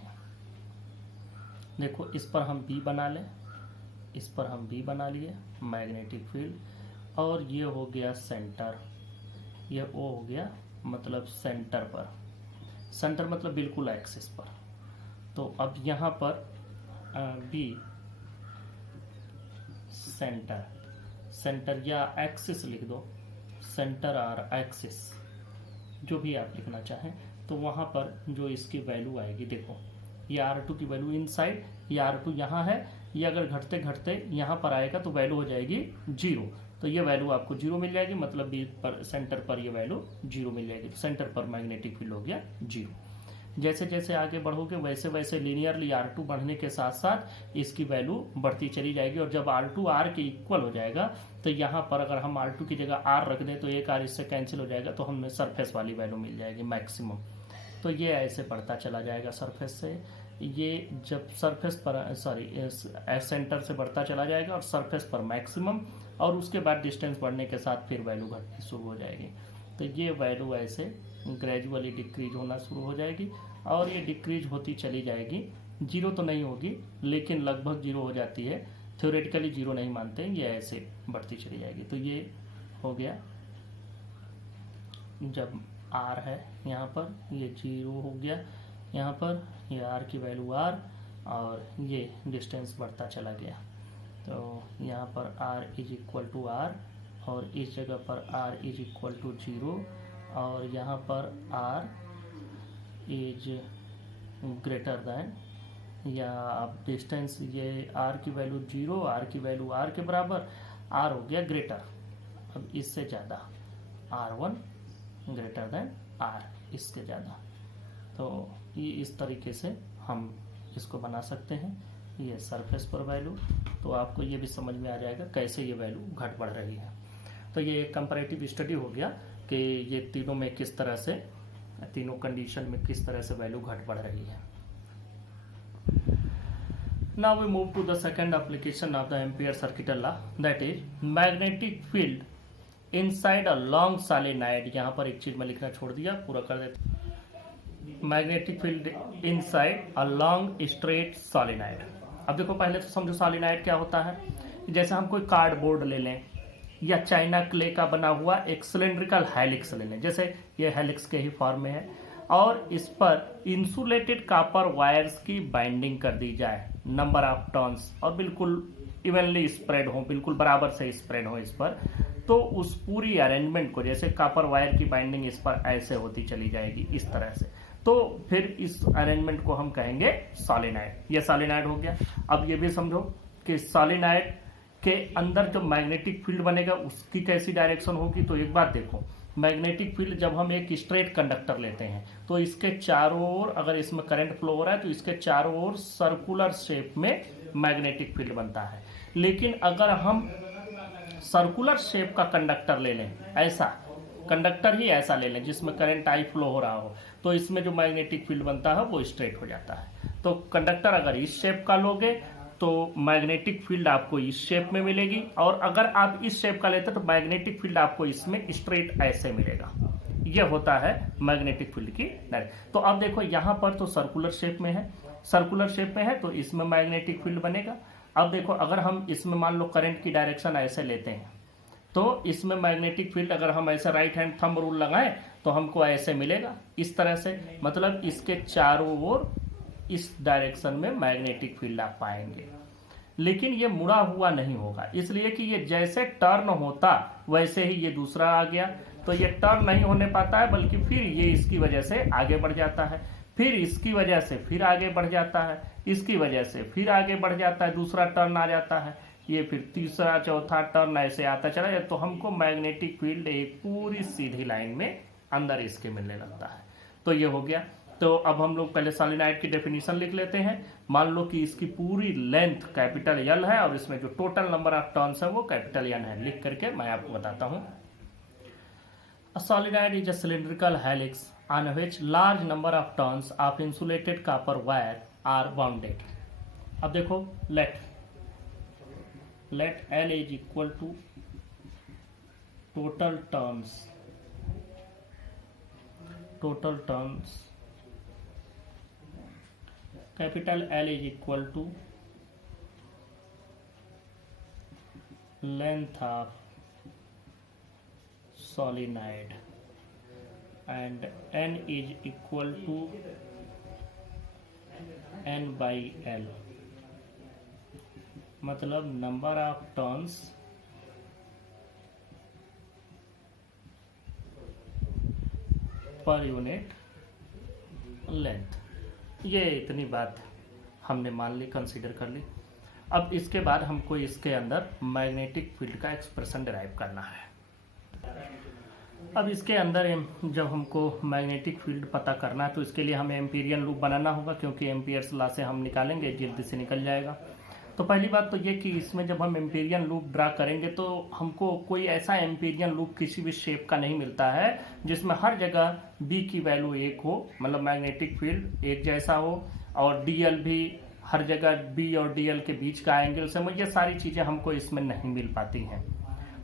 देखो इस पर हम B बना लें, इस पर हम B बना लिए मैग्नेटिक फील्ड, और ये हो गया सेंटर, ये O हो गया मतलब सेंटर पर, सेंटर मतलब बिल्कुल एक्सिस पर। तो अब यहाँ पर B सेंटर, सेंटर या एक्सिस लिख दो, सेंटर और एक्सिस जो भी आप लिखना चाहें। तो वहाँ पर जो इसकी वैल्यू आएगी, देखो ये R2 की वैल्यू इनसाइड, ये R2 यहाँ है, ये अगर घटते घटते यहाँ पर आएगा तो वैल्यू हो जाएगी 0। तो ये वैल्यू आपको 0 मिल जाएगी, मतलब B पर सेंटर पर ये वैल्यू 0 मिल जाएगी। तो सेंटर पर मैग्नेटिक फील्ड हो गया 0। जैसे जैसे आगे बढ़ोगे वैसे वैसे लीनियरली R2 बढ़ने के साथ साथ इसकी वैल्यू बढ़ती चली जाएगी। और जब R2 R के इक्वल हो जाएगा तो यहाँ पर अगर हम R2 की जगह R रख दें तो एक R इससे कैंसिल हो जाएगा, तो हमें सरफेस वाली वैल्यू मिल जाएगी मैक्सिमम। तो ये ऐसे बढ़ता चला जाएगा सरफेस से, ये जब सरफेस पर सेंटर से बढ़ता चला जाएगा और सरफेस पर मैक्सिमम, और उसके बाद डिस्टेंस बढ़ने के साथ फिर वैल्यू घटनी शुरू हो जाएगी। तो ये वैल्यू ऐसे ग्रेजुअली डिक्रीज होना शुरू हो जाएगी और ये डिक्रीज होती चली जाएगी। 0 तो नहीं होगी लेकिन लगभग 0 हो जाती है, थ्योरेटिकली 0 नहीं मानते, ये ऐसे बढ़ती चली जाएगी। तो ये हो गया जब R है यहाँ पर, ये 0 हो गया यहाँ पर, ये R की वैल्यू R, और ये डिस्टेंस बढ़ता चला गया। तो यहाँ पर R is equal to R, और इस जगह पर R इज इक्वल टू 0, और यहाँ पर R इज ग्रेटर दैन, या आप डिस्टेंस, ये R की वैल्यू 0, R की वैल्यू R के बराबर, R हो गया ग्रेटर, अब इससे ज़्यादा R1 ग्रेटर दैन R, इसके ज़्यादा। तो ये इस तरीके से हम इसको बना सकते हैं, ये सरफेस पर वैल्यू। तो आपको ये भी समझ में आ जाएगा कैसे ये वैल्यू घट बढ़ रही है। तो ये एक कंपैरेटिव स्टडी हो गया कि ये तीनों में किस तरह से, तीनों कंडीशन में किस तरह से वैल्यू घट बढ़ रही है। Now we move to the second application of the Ampere circuital law, that is magnetic field inside a long solenoid। यहाँ पर एक चीज मैं लिखना छोड़ दिया, पूरा कर देते। Magnetic field inside a long straight solenoid. अब देखो पहले तो समझो सॉलिनॉइड क्या होता है। जैसे हम कोई कार्डबोर्ड ले लें या चाइना क्ले का बना हुआ एक सिलेंड्रिकल हेलिक्स ले लें, जैसे ये हेलिक्स के ही फॉर्म में है, और इस पर इंसुलेटेड कॉपर वायर्स की बाइंडिंग कर दी जाए नंबर ऑफ टर्न्स, और बिल्कुल इवनली स्प्रेड हो, बिल्कुल बराबर से स्प्रेड हो इस पर, तो उस पूरी अरेंजमेंट को, जैसे कॉपर वायर की बाइंडिंग इस पर ऐसे होती चली जाएगी इस तरह से, तो फिर इस अरेंजमेंट को हम कहेंगे सॉलिनॉइड। ये सॉलिनॉइड हो गया। अब ये भी समझो कि सॉलिनॉइड के अंदर जो मैग्नेटिक फील्ड बनेगा उसकी कैसी डायरेक्शन होगी। तो एक बात देखो, मैग्नेटिक फील्ड जब हम एक स्ट्रेट कंडक्टर लेते हैं तो इसके चारों ओर, अगर इसमें करंट फ्लो हो रहा है तो इसके चारों ओर सर्कुलर शेप में मैग्नेटिक फील्ड बनता है। लेकिन अगर हम सर्कुलर शेप का कंडक्टर ले लें, ऐसा कंडक्टर ही ऐसा ले लें जिसमें करंट आई फ्लो हो रहा हो, तो इसमें जो मैग्नेटिक फील्ड बनता है वो स्ट्रेट हो जाता है। तो कंडक्टर अगर इस शेप का लोगे तो मैग्नेटिक फील्ड आपको इस शेप में मिलेगी, और अगर आप इस शेप का लेते तो मैग्नेटिक फील्ड आपको इसमें स्ट्रेट ऐसे मिलेगा। यह होता है मैग्नेटिक फील्ड की डायरेक्शन। तो अब देखो यहाँ पर तो सर्कुलर शेप में है, सर्कुलर शेप में है तो इसमें मैग्नेटिक फील्ड बनेगा। अब देखो अगर हम इसमें मान लो करंट की डायरेक्शन ऐसे लेते हैं तो इसमें मैग्नेटिक फील्ड, अगर हम ऐसे राइट हैंड थंब रूल लगाएं तो हमको ऐसे मिलेगा इस तरह से, मतलब इसके चारों ओर इस डायरेक्शन में मैग्नेटिक फील्ड आप पाएंगे। लेकिन ये मुड़ा हुआ नहीं होगा, इसलिए कि ये जैसे टर्न होता वैसे ही ये दूसरा आ गया, तो ये टर्न नहीं होने पाता है, बल्कि फिर ये इसकी वजह से आगे बढ़ जाता है, फिर इसकी वजह से फिर आगे बढ़ जाता है, इसकी वजह से फिर आगे बढ़ जाता है, दूसरा टर्न आ जाता है, ये फिर तीसरा चौथा टर्न ऐसे आता चला जाए, तो हमको मैग्नेटिक फील्ड एक पूरी सीधी लाइन में अंदर इसके मिलने लगता है। तो ये हो गया। तो अब हम लोग पहले सॉलिनॉइड की डेफिनेशन लिख लेते हैं। मान लो कि इसकी पूरी लेंथ कैपिटल एल है और इसमें जो टोटल नंबर ऑफ टर्न्स है वो कैपिटल एन है। लिख करके मैं आपको बताता हूँ। A solenoid is a cylindrical helix on which large number of turns of insulated copper wire are wounded. अब देखो let L is equal to total turns capital L is equal to length of solenoid and N is equal to N by L, मतलब number of turns per unit length. ये इतनी बात हमने मान ली, कंसीडर कर ली। अब इसके बाद हमको इसके अंदर मैग्नेटिक फील्ड का एक्सप्रेशन डिराइव करना है। अब इसके अंदर जब हमको मैग्नेटिक फील्ड पता करना है तो इसके लिए हमें एम्पीरियन लूप बनाना होगा, क्योंकि एम्पियर्स लॉ से हम निकालेंगे, जल्दी से निकल जाएगा। तो पहली बात तो ये कि इसमें जब हम एम्पीरियन लूप ड्रा करेंगे तो हमको कोई ऐसा एम्पीरियन लूप किसी भी शेप का नहीं मिलता है जिसमें हर जगह बी की वैल्यू एक हो, मतलब मैग्नेटिक फील्ड एक जैसा हो, और डीएल भी हर जगह बी और डीएल के बीच का एंगल से, ये सारी चीज़ें हमको इसमें नहीं मिल पाती हैं।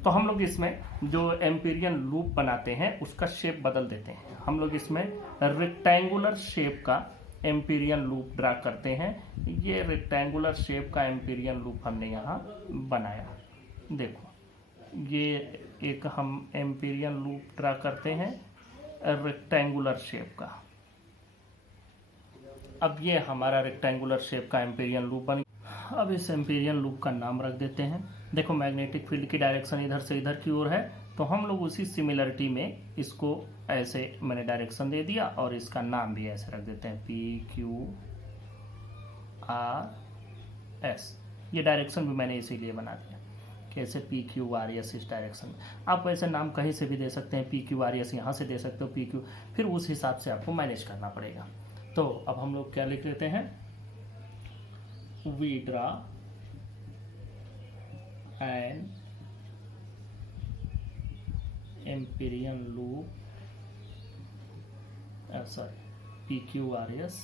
तो हम लोग इसमें जो एम्पीरियन लूप बनाते हैं उसका शेप बदल देते हैं। हम लोग इसमें रेक्टेंगुलर शेप का एम्पीरियन लूप ड्रा करते हैं। ये रेक्टेंगुलर शेप का एम्पीरियन लूप हमने यहाँ बनाया। देखो, ये एक हम एम्पीरियन लूप ड्रा करते हैं रेक्टेंगुलर शेप का। अब ये हमारा रेक्टेंगुलर शेप का एम्पीरियन लूप बन गया। अब इस एम्पीरियन लूप का नाम रख देते हैं। देखो, मैग्नेटिक फील्ड की डायरेक्शन इधर से इधर की ओर है, तो हम लोग उसी सिमिलरिटी में इसको ऐसे मैंने डायरेक्शन दे दिया और इसका नाम भी ऐसे रख देते हैं PQRS। ये डायरेक्शन भी मैंने इसीलिए बना दिया, कैसे PQRS इस डायरेक्शन में। आप वैसे नाम कहीं से भी दे सकते हैं, PQRS यहाँ से दे सकते हो, PQ, फिर उस हिसाब से आपको मैनेज करना पड़ेगा। तो अब हम लोग क्या लिख लेते हैं, we draw an Amperian loop, PQRS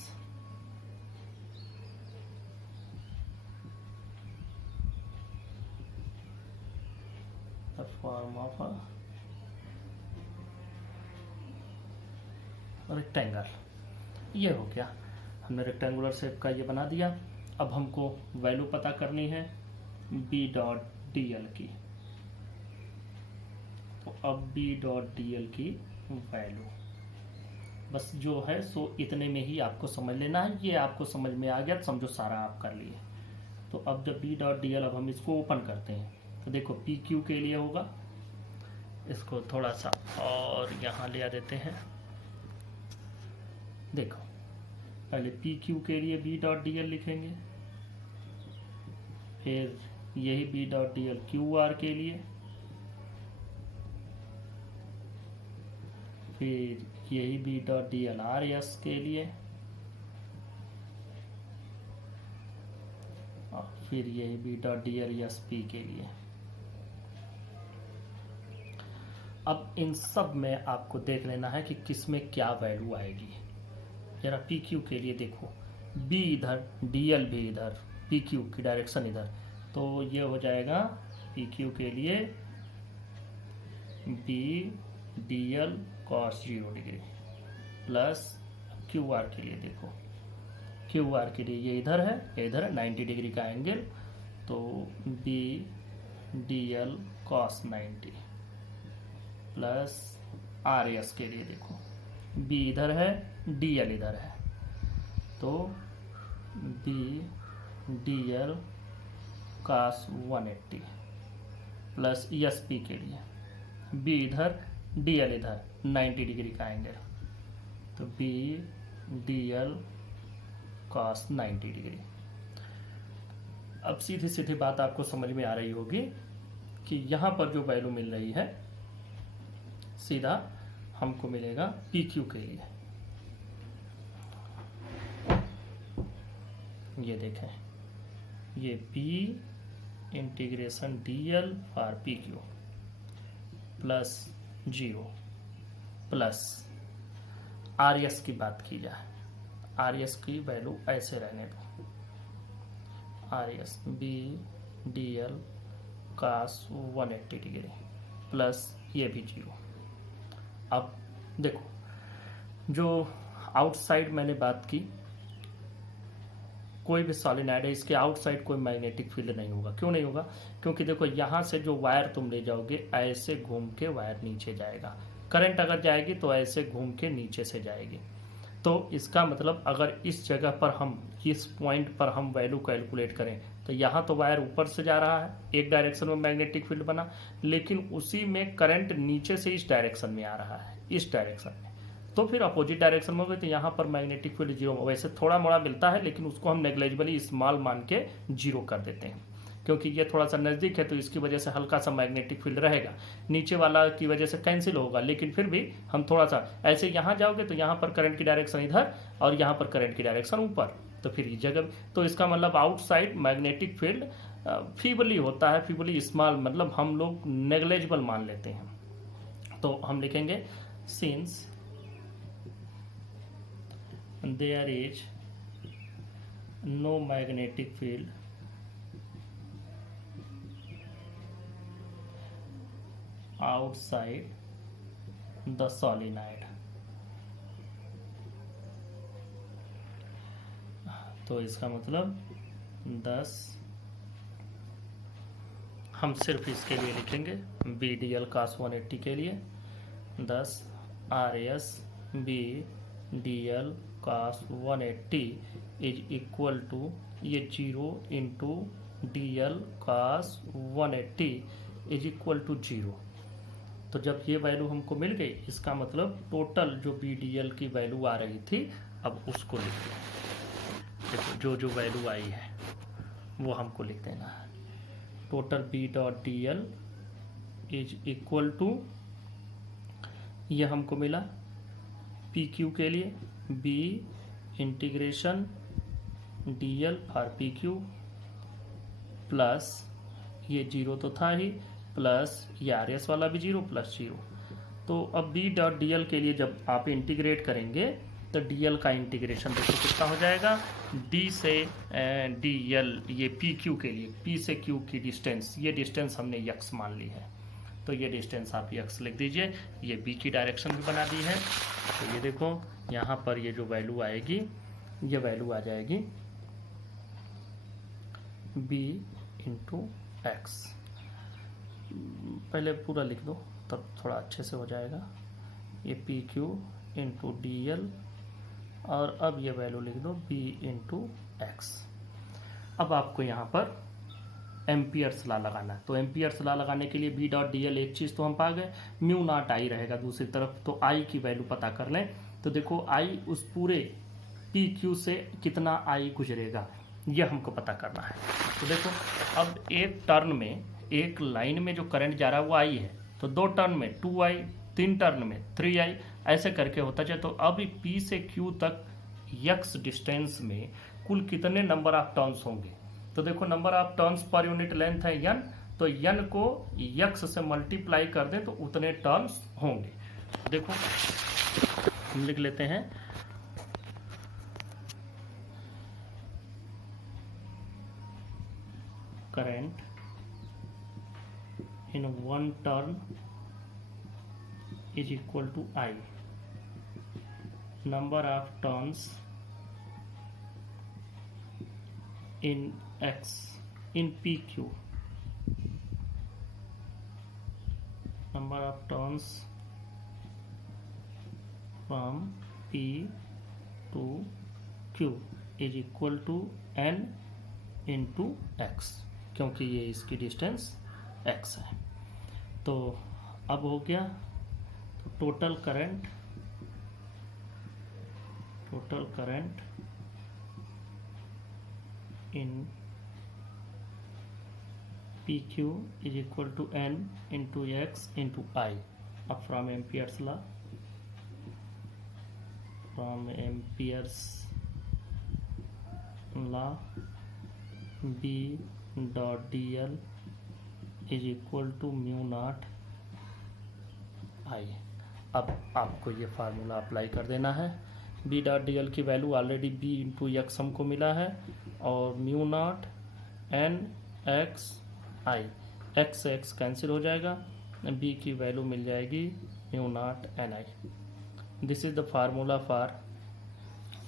the form of a rectangle. ये हो गया, हमने रेक्टेंगुलर शेप का ये बना दिया। अब हमको वैल्यू पता करनी है B.dl की। तो अब B.dl की वैल्यू बस जो है सो इतने में ही आपको समझ लेना है। ये आपको समझ में आ गया, समझो सारा आप कर लिए। तो अब जब B.dl, अब हम इसको ओपन करते हैं तो देखो PQ के लिए होगा, इसको थोड़ा सा और यहाँ ले आ देते हैं। देखो, पहले PQ के लिए B.dl लिखेंगे, फिर यही B.dl QR के लिए, फिर यही B.dl RS के लिए, और फिर यही B.dl SP के लिए। अब इन सब में आपको देख लेना है कि किस में क्या वैल्यू आएगी। जरा PQ के लिए देखो, B इधर, DL भी इधर, PQ की डायरेक्शन इधर, तो ये हो जाएगा PQ के लिए B.dl cos 0 degree plus QR के लिए देखो, QR के लिए ये इधर है, इधर 90 डिग्री का एंगल, तो B.dl cos 90 प्लस RS के लिए देखो, B इधर है, DL इधर है, तो B.dl cos 180 प्लस SP के लिए B इधर, DL इधर, 90 डिग्री का एंगल, तो B.dl cos 90 डिग्री। अब सीधी सीधी बात आपको समझ में आ रही होगी कि यहाँ पर जो वैल्यू मिल रही है सीधा हमको मिलेगा पी क्यू के लिए। ये देखें, ये P integration DL for P Q plus 0 plus R S की बात की जाए, आर एस की वैल्यू ऐसे रहने दो, R S B D L cos 180 degree plus ये भी 0। अब देखो, जो आउटसाइड मैंने बात की, कोई भी सॉलिनॉइड है इसके आउटसाइड कोई मैग्नेटिक फील्ड नहीं होगा। क्यों नहीं होगा? क्योंकि देखो यहाँ से जो वायर तुम ले जाओगे ऐसे घूम के वायर नीचे जाएगा, करंट अगर जाएगी तो ऐसे घूम के नीचे से जाएगी। तो इसका मतलब अगर इस जगह पर हम, इस पॉइंट पर हम वैल्यू कैलकुलेट करें तो यहाँ तो वायर ऊपर से जा रहा है, एक डायरेक्शन में मैग्नेटिक फील्ड बना, लेकिन उसी में करंट नीचे से इस डायरेक्शन में आ रहा है, इस डायरेक्शन में, तो फिर अपोजिट डायरेक्शन में हो गई, तो यहाँ पर मैग्नेटिक फील्ड 0। वैसे थोड़ा मोड़ा मिलता है लेकिन उसको हम नेग्लेजिबली स्मॉल मान के 0 कर देते हैं, क्योंकि ये थोड़ा सा नज़दीक है तो इसकी वजह से हल्का सा मैग्नेटिक फील्ड रहेगा, नीचे वाला की वजह से कैंसिल होगा, लेकिन फिर भी हम थोड़ा सा ऐसे यहाँ जाओगे तो यहाँ पर करंट की डायरेक्शन इधर और यहाँ पर करंट की डायरेक्शन ऊपर, तो फिर इस जगह, तो इसका मतलब आउटसाइड मैग्नेटिक फील्ड फीबली होता है, फीबली स्मॉल मतलब हम लोग नेग्लेजिबल मान लेते हैं। तो हम लिखेंगे since there is no magnetic field outside the solenoid, तो इसका मतलब 10, हम सिर्फ इसके लिए लिखेंगे बी डी एल कास 180 के लिए 10 R S B D L cos 180 is equal to ये 0 इंटू D L cos 180 is equal to 0। तो जब ये वैल्यू हमको मिल गई, इसका मतलब टोटल जो बी डी एल की वैल्यू आ रही थी अब उसको लिख दें। देखो जो वैल्यू आई है वो हमको लिख देना है, total B dot D L is equal to, ये हमको मिला पी क्यू के लिए B integration D L for P Q plus ये 0 तो था ही, प्लस ये आर एस वाला भी 0 प्लस 0। तो अब बी डॉट डी एल के लिए जब आप इंटीग्रेट करेंगे तो डी एल का इंटीग्रेशन देखो कितना हो जाएगा, डी से डी एल, ये पी क्यू के लिए पी से क्यू की डिस्टेंस, ये डिस्टेंस हमने यक्स मान ली है तो ये डिस्टेंस आप यक्स लिख दीजिए, ये बी की डायरेक्शन भी बना दी है। तो ये देखो यहाँ पर ये जो वैल्यू आएगी, ये वैल्यू आ जाएगी बी इंटू एक्स, पहले पूरा लिख दो तब थोड़ा अच्छे से हो जाएगा, ये P Q into D L और अब ये वैल्यू लिख दो बी इंटू एक्स। अब आपको यहाँ पर एम्पियर्स लॉ लगाना है, तो एम्पियर्स लॉ लगाने के लिए बी डॉट डी एल एक चीज़ तो हम पा गए, म्यू नॉट आई रहेगा दूसरी तरफ, तो आई की वैल्यू पता कर लें। तो देखो आई उस पूरे पी क्यू से कितना आई गुजरेगा ये हमको पता करना है। तो देखो अब एक टर्न में, एक लाइन में जो करंट जा रहा है वो आई है, तो 2 टर्न में 2 आई, 3 टर्न में 3 आई, ऐसे करके होता जाए। तो अब पी से क्यू तक यक्स डिस्टेंस में कुल कितने नंबर ऑफ टर्न्स होंगे, तो देखो number of turns per unit length है n, तो n को यक्स से मल्टीप्लाई कर दें तो उतने टर्न्स होंगे। देखो हम लिख लेते हैं current in 1 turn is equal to I, number of turns in x in PQ, number of turns from P to Q is equal to n into x, क्योंकि ये इसकी डिस्टेंस x है। तो अब हो गया, तो total current in P Q is equal to N into X into I. अब from Ampere's law, B dot D L is equal to mu not I. अब आपको ये फार्मूला अप्लाई कर देना है। बी डॉट डी एल की value already B into X हमको मिला है, और mu not N X I, X से एक्स कैंसिल हो जाएगा, बी की वैल्यू मिल जाएगी mu naught N I. This is the formula for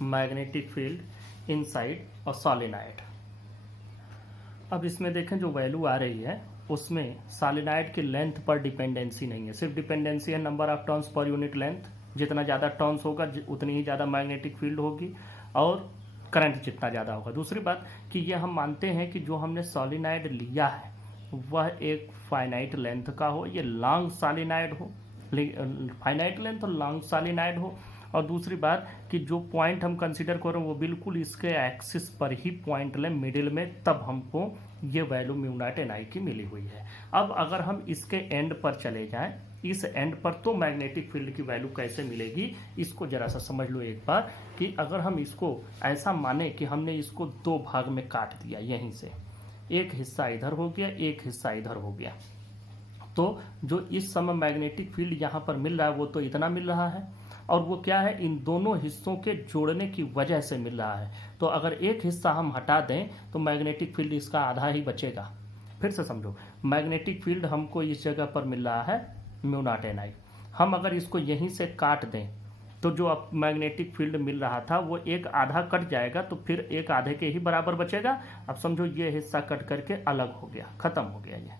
magnetic field inside a solenoid. अब इसमें देखें जो वैल्यू आ रही है उसमें सॉलिनॉइड की लेंथ पर डिपेंडेंसी नहीं है, सिर्फ डिपेंडेंसी है number of turns per unit length. जितना ज़्यादा टर्न्स होगा उतनी ही ज़्यादा मैग्नेटिक फील्ड होगी, और करंट जितना ज़्यादा होगा। दूसरी बात कि ये हम मानते हैं कि जो हमने सॉलिनॉइड लिया है वह एक फाइनाइट लेंथ का हो, ये लॉन्ग सॉलिनॉइड हो, फाइनाइट लेंथ और लॉन्ग सॉलिनॉइड हो। और दूसरी बात कि जो पॉइंट हम कंसीडर करें वो बिल्कुल इसके एक्सिस पर ही पॉइंट लें मिडिल में, तब हमको ये वैल्यू म्यू नॉट एन आई की मिली हुई है। अब अगर हम इसके एंड पर चले जाएं, इस एंड पर, तो मैग्नेटिक फील्ड की वैल्यू कैसे मिलेगी इसको जरा सा समझ लो एक बार। कि अगर हम इसको ऐसा माने कि हमने इसको दो भाग में काट दिया, यहीं से एक हिस्सा इधर हो गया, एक हिस्सा इधर हो गया, तो जो इस समय मैग्नेटिक फील्ड यहाँ पर मिल रहा है वो तो इतना मिल रहा है, और वो क्या है, इन दोनों हिस्सों के जोड़ने की वजह से मिल रहा है। तो अगर एक हिस्सा हम हटा दें तो मैग्नेटिक फील्ड इसका आधा ही बचेगा। फिर से समझो, मैग्नेटिक फील्ड हमको इस जगह पर मिल रहा है म्यू नॉट एन आई। हम अगर इसको यहीं से काट दें तो जो अब मैग्नेटिक फील्ड मिल रहा था वो एक आधा कट जाएगा, तो फिर एक आधे के ही बराबर बचेगा। अब समझो ये हिस्सा कट करके अलग हो गया, खत्म हो गया ये।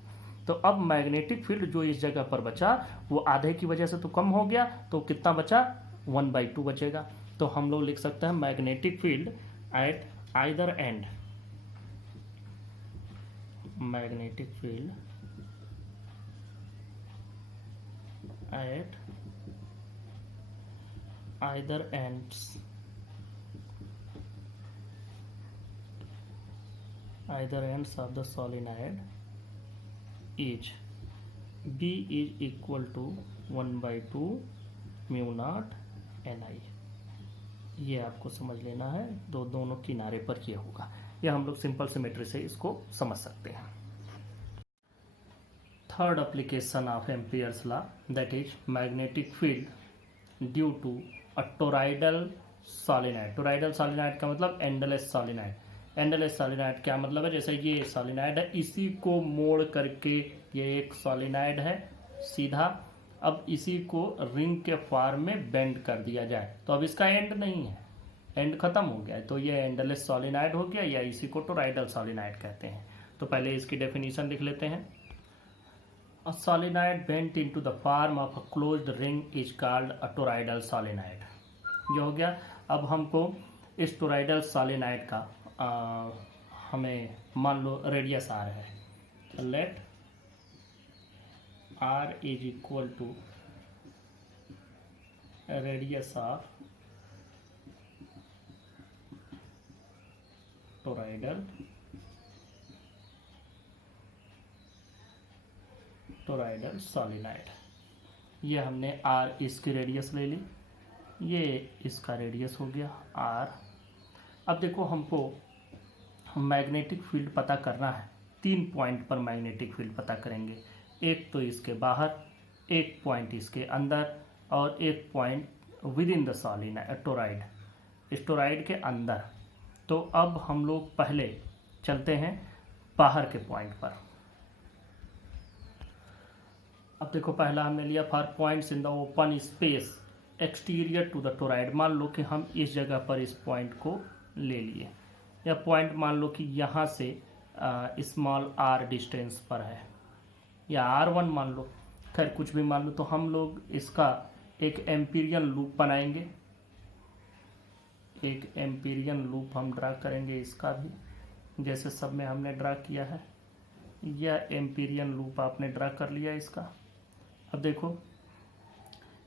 तो अब मैग्नेटिक फील्ड जो इस जगह पर बचा वो आधे की वजह से तो कम हो गया, तो कितना बचा, 1/2 बचेगा। तो हम लोग लिख सकते हैं magnetic field eight either and, magnetic field eight either ends of the solenoid is B is equal to 1/2 mu not N I. ये आपको समझ लेना है, दोनों किनारे पर ये होगा। ये हम लोग सिंपल सिमेट्री से इसको समझ सकते हैं। Third application of Ampere's law, that is magnetic field due to a toroidal solenoid. Toroidal solenoid का मतलब एंडलेस सॉलिनॉइड। एंडलेस सॉलिनॉइड क्या मतलब है, जैसे ये सॉलिनॉइड है, इसी को मोड़ करके ये एक सॉलिनॉइड है सीधा, अब इसी को रिंग के फॉर्म में बेंड कर दिया जाए तो अब इसका एंड नहीं है, एंड खत्म हो गया है, तो ये एंडलेस सॉलिनॉइड हो गया, या इसी को टोराइडल सॉलिनॉइड कहते हैं। तो पहले इसकी डेफिनेशन लिख लेते हैं। A solenoid bent into the form of a closed ring is called a toroidal solenoid। ये हो गया। अब हमको इस टोराइडल सॉलिनॉइड का हमें मान लो रेडियस आर है, तो let R is equal to radius of toroidal solenoid. ये हमने आर इसकी रेडियस ले ली, ये इसका रेडियस हो गया आर। अब देखो हमको मैग्नेटिक फील्ड पता करना है, 3 पॉइंट पर मैग्नेटिक फील्ड पता करेंगे, एक तो इसके बाहर, एक पॉइंट इसके अंदर, और एक point with in the solenoid toroid, इस टोराइड के अंदर। तो अब हम लोग पहले चलते हैं बाहर के पॉइंट पर। अब देखो पहला हमने लिया for points in the open space exterior to the toroid. मान लो कि हम इस जगह पर इस पॉइंट को ले लिए, या पॉइंट मान लो कि यहाँ से स्मॉल आर डिस्टेंस पर है, या R1 मान लो, खैर कुछ भी मान लो। तो हम लोग इसका एक एम्पीरियन लूप बनाएंगे, एक एम्पीरियन लूप हम ड्रा करेंगे इसका भी, जैसे सब में हमने ड्रा किया है। यह एम्पीरियन लूप आपने ड्रा कर लिया इसका। अब देखो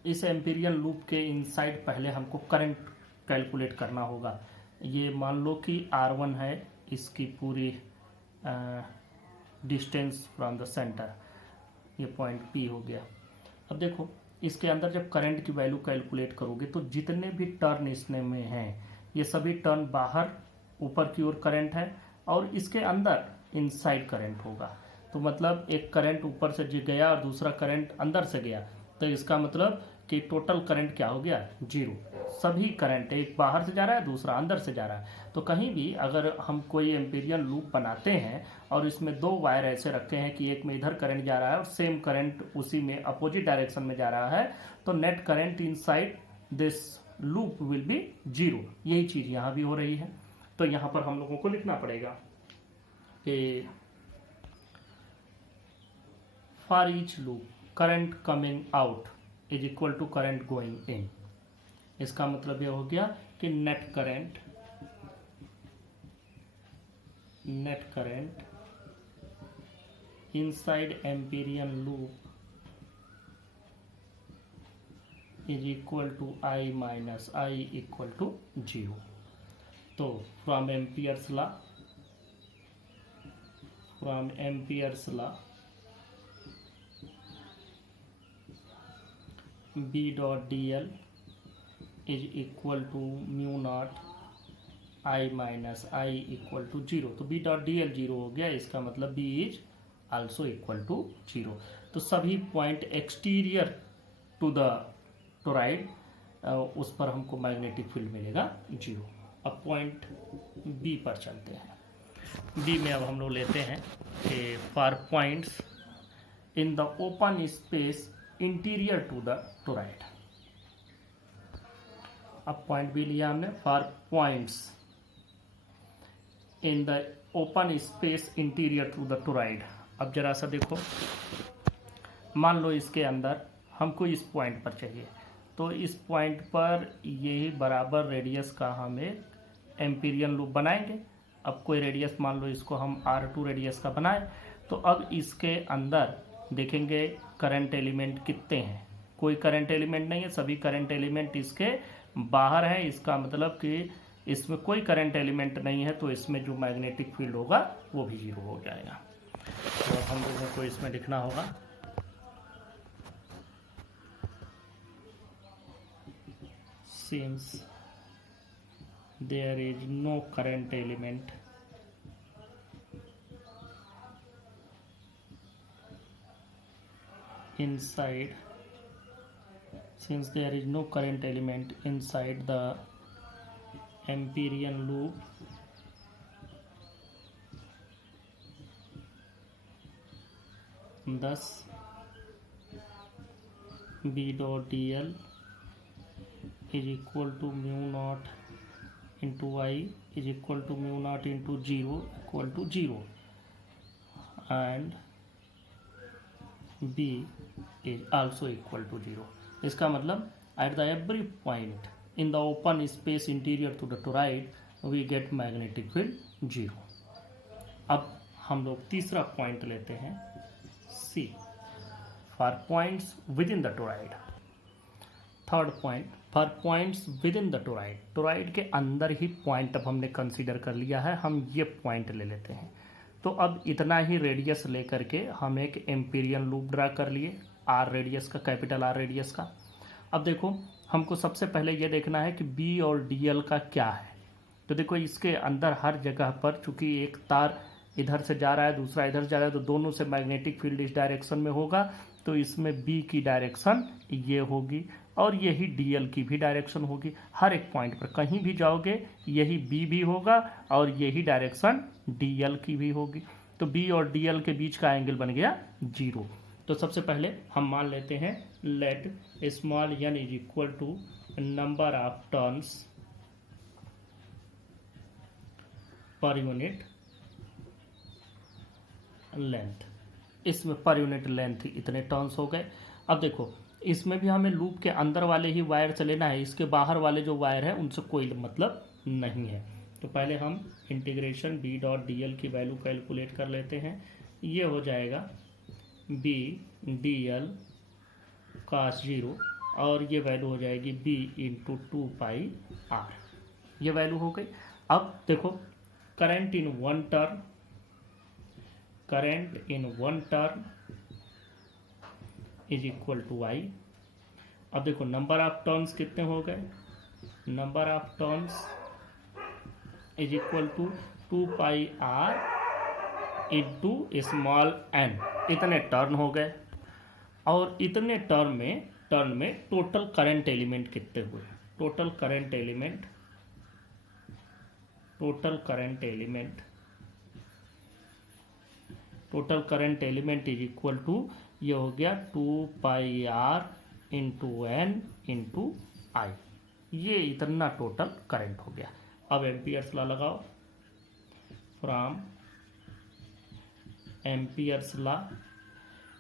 इस एम्पीरियन लूप के इनसाइड पहले हमको करंट कैलकुलेट करना होगा। ये मान लो कि R1 है, इसकी पूरी डिस्टेंस फ्रॉम द सेंटर, ये पॉइंट P हो गया। अब देखो इसके अंदर जब करंट की वैल्यू कैलकुलेट करोगे तो जितने भी टर्न इसने में हैं ये सभी टर्न बाहर ऊपर की ओर करंट है और इसके अंदर इनसाइड करंट होगा। तो मतलब एक करंट ऊपर से जो गया और दूसरा करंट अंदर से गया, तो इसका मतलब कि टोटल करंट क्या हो गया, 0। सभी करंट, एक बाहर से जा रहा है दूसरा अंदर से जा रहा है। तो कहीं भी अगर हम कोई एम्पीरियन लूप बनाते हैं और इसमें दो वायर ऐसे रखे हैं कि एक में इधर करंट जा रहा है और सेम करंट उसी में अपोजिट डायरेक्शन में जा रहा है, तो net current inside this loop will be 0। यही चीज़ यहाँ भी हो रही है। तो यहाँ पर हम लोगों को लिखना पड़ेगा कि for each loop current coming out is equal to current going in. इसका मतलब यह हो गया कि net current inside Amperian loop is equal to I minus I equal to 0। तो from Ampere's law B dot dl is equal to mu naught I minus I equal to 0। तो B डॉट dl 0 हो गया, इसका मतलब B is also equal to 0। तो सभी point exterior to the toroid उस पर हमको मैग्नेटिक फील्ड मिलेगा 0। अब पॉइंट B पर चलते हैं। B में अब हम लोग लेते हैं कि for points in the open space interior to the toroid. अब पॉइंट B लिया हमने, for points in the open space interior to the toroid. अब जरा सा देखो, मान लो इसके अंदर हमको इस पॉइंट पर चाहिए, तो इस पॉइंट पर यही बराबर रेडियस का हम एक एम्पीरियन लूप बनाएंगे। अब कोई रेडियस मान लो इसको हम R2 रेडियस का बनाए, तो अब इसके अंदर देखेंगे करंट एलिमेंट कितने हैं। कोई करंट एलिमेंट नहीं है, सभी करंट एलिमेंट इसके बाहर है। इसका मतलब कि इसमें कोई करंट एलिमेंट नहीं है, तो इसमें जो मैग्नेटिक फील्ड होगा वो भी 0 हो जाएगा। तो हम लोगों को इसमें लिखना होगा since there is no current element inside the Amperian loop, thus B dot dl is equal to mu naught into I is equal to mu naught into 0 equal to 0, and B is also equal to 0। इसका मतलब at the every point in the open space interior to the toroid we get magnetic field 0। अब हम लोग तीसरा पॉइंट लेते हैं C, for points within the toroid। Third point, for points with in the toroid. Toroid के अंदर ही पॉइंट अब हमने कंसीडर कर लिया है, हम ये पॉइंट ले लेते हैं। तो अब इतना ही रेडियस लेकर के हम एक एम्पीरियन लूप ड्रा कर लिए, R रेडियस का, कैपिटल R रेडियस का। अब देखो हमको सबसे पहले ये देखना है कि B और DL का क्या है। तो देखो इसके अंदर हर जगह पर, चूंकि एक तार इधर से जा रहा है दूसरा इधर जा रहा है, तो दोनों से मैग्नेटिक फील्ड इस डायरेक्शन में होगा। तो इसमें B की डायरेक्शन ये होगी और यही DL की भी डायरेक्शन होगी। हर एक पॉइंट पर कहीं भी जाओगे यही B भी होगा और यही डायरेक्शन DL की भी होगी। तो B और DL के बीच का एंगल बन गया 0। तो सबसे पहले हम मान लेते हैं let small n is equal to number of turns per unit length. इसमें पर यूनिट लेंथ इतने टर्न्स हो गए। अब देखो इसमें भी हमें लूप के अंदर वाले ही वायर से लेना है, इसके बाहर वाले जो वायर है उनसे कोई मतलब नहीं है। तो पहले हम इंटीग्रेशन B डॉट DL की वैल्यू कैलकुलेट कर लेते हैं। ये हो जाएगा B DL cos 0 और ये वैल्यू हो जाएगी B इंटू 2πr। ये वैल्यू हो गई। अब देखो current in one turn current in one turn is equal to I. अब देखो नंबर ऑफ टर्न्स कितने हो गए, number of turns is equal to 2πr into small n, इतने टर्न हो गए। और इतने टर्न में टोटल करंट एलिमेंट कितने हुए, total current element is equal to, ये हो गया 2πr इंटू n इंटू आई, ये इतना टोटल करंट हो गया। अब एम्पियर्स लॉ लगाओ, फ्रॉम एम्पियर्स लॉ,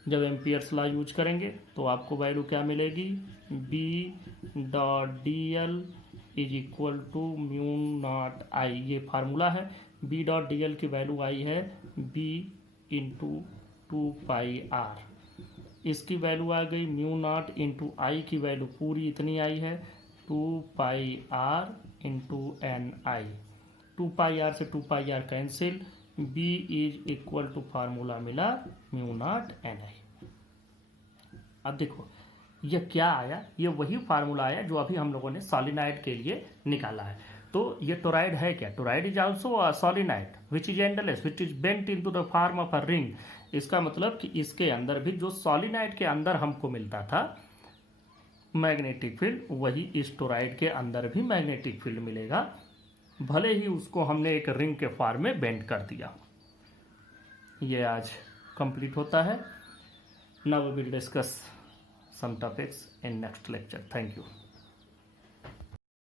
जब एम्पियर्स लॉ यूज करेंगे तो आपको वैल्यू क्या मिलेगी, B.dl is equal to mu not I, ये फार्मूला है। B.dl की वैल्यू आई है B इंटू 2πr, इसकी वैल्यू आ गई म्यू नॉट इंटू आई की वैल्यू पूरी इतनी आई है 2πr इंटू एन आई, 2πr से 2πr cancel, B is equal to formula मिला म्यू नॉट एन आई। अब देखो ये क्या आया, ये वही फार्मूला आया जो अभी हम लोगों ने सॉलिनॉइड के लिए निकाला है। तो ये टोराइड है क्या, toroid is also a solenoid which is endless which is bent into the form of a ring. इसका मतलब कि इसके अंदर भी जो सॉलिनॉइड के अंदर हमको मिलता था मैग्नेटिक फील्ड, वही इस टोराइड के अंदर भी मैग्नेटिक फील्ड मिलेगा, भले ही उसको हमने एक रिंग के फॉर्म में बेंड कर दिया। ये आज कंप्लीट होता है। Now we will discuss some topics in next lecture. Thank you.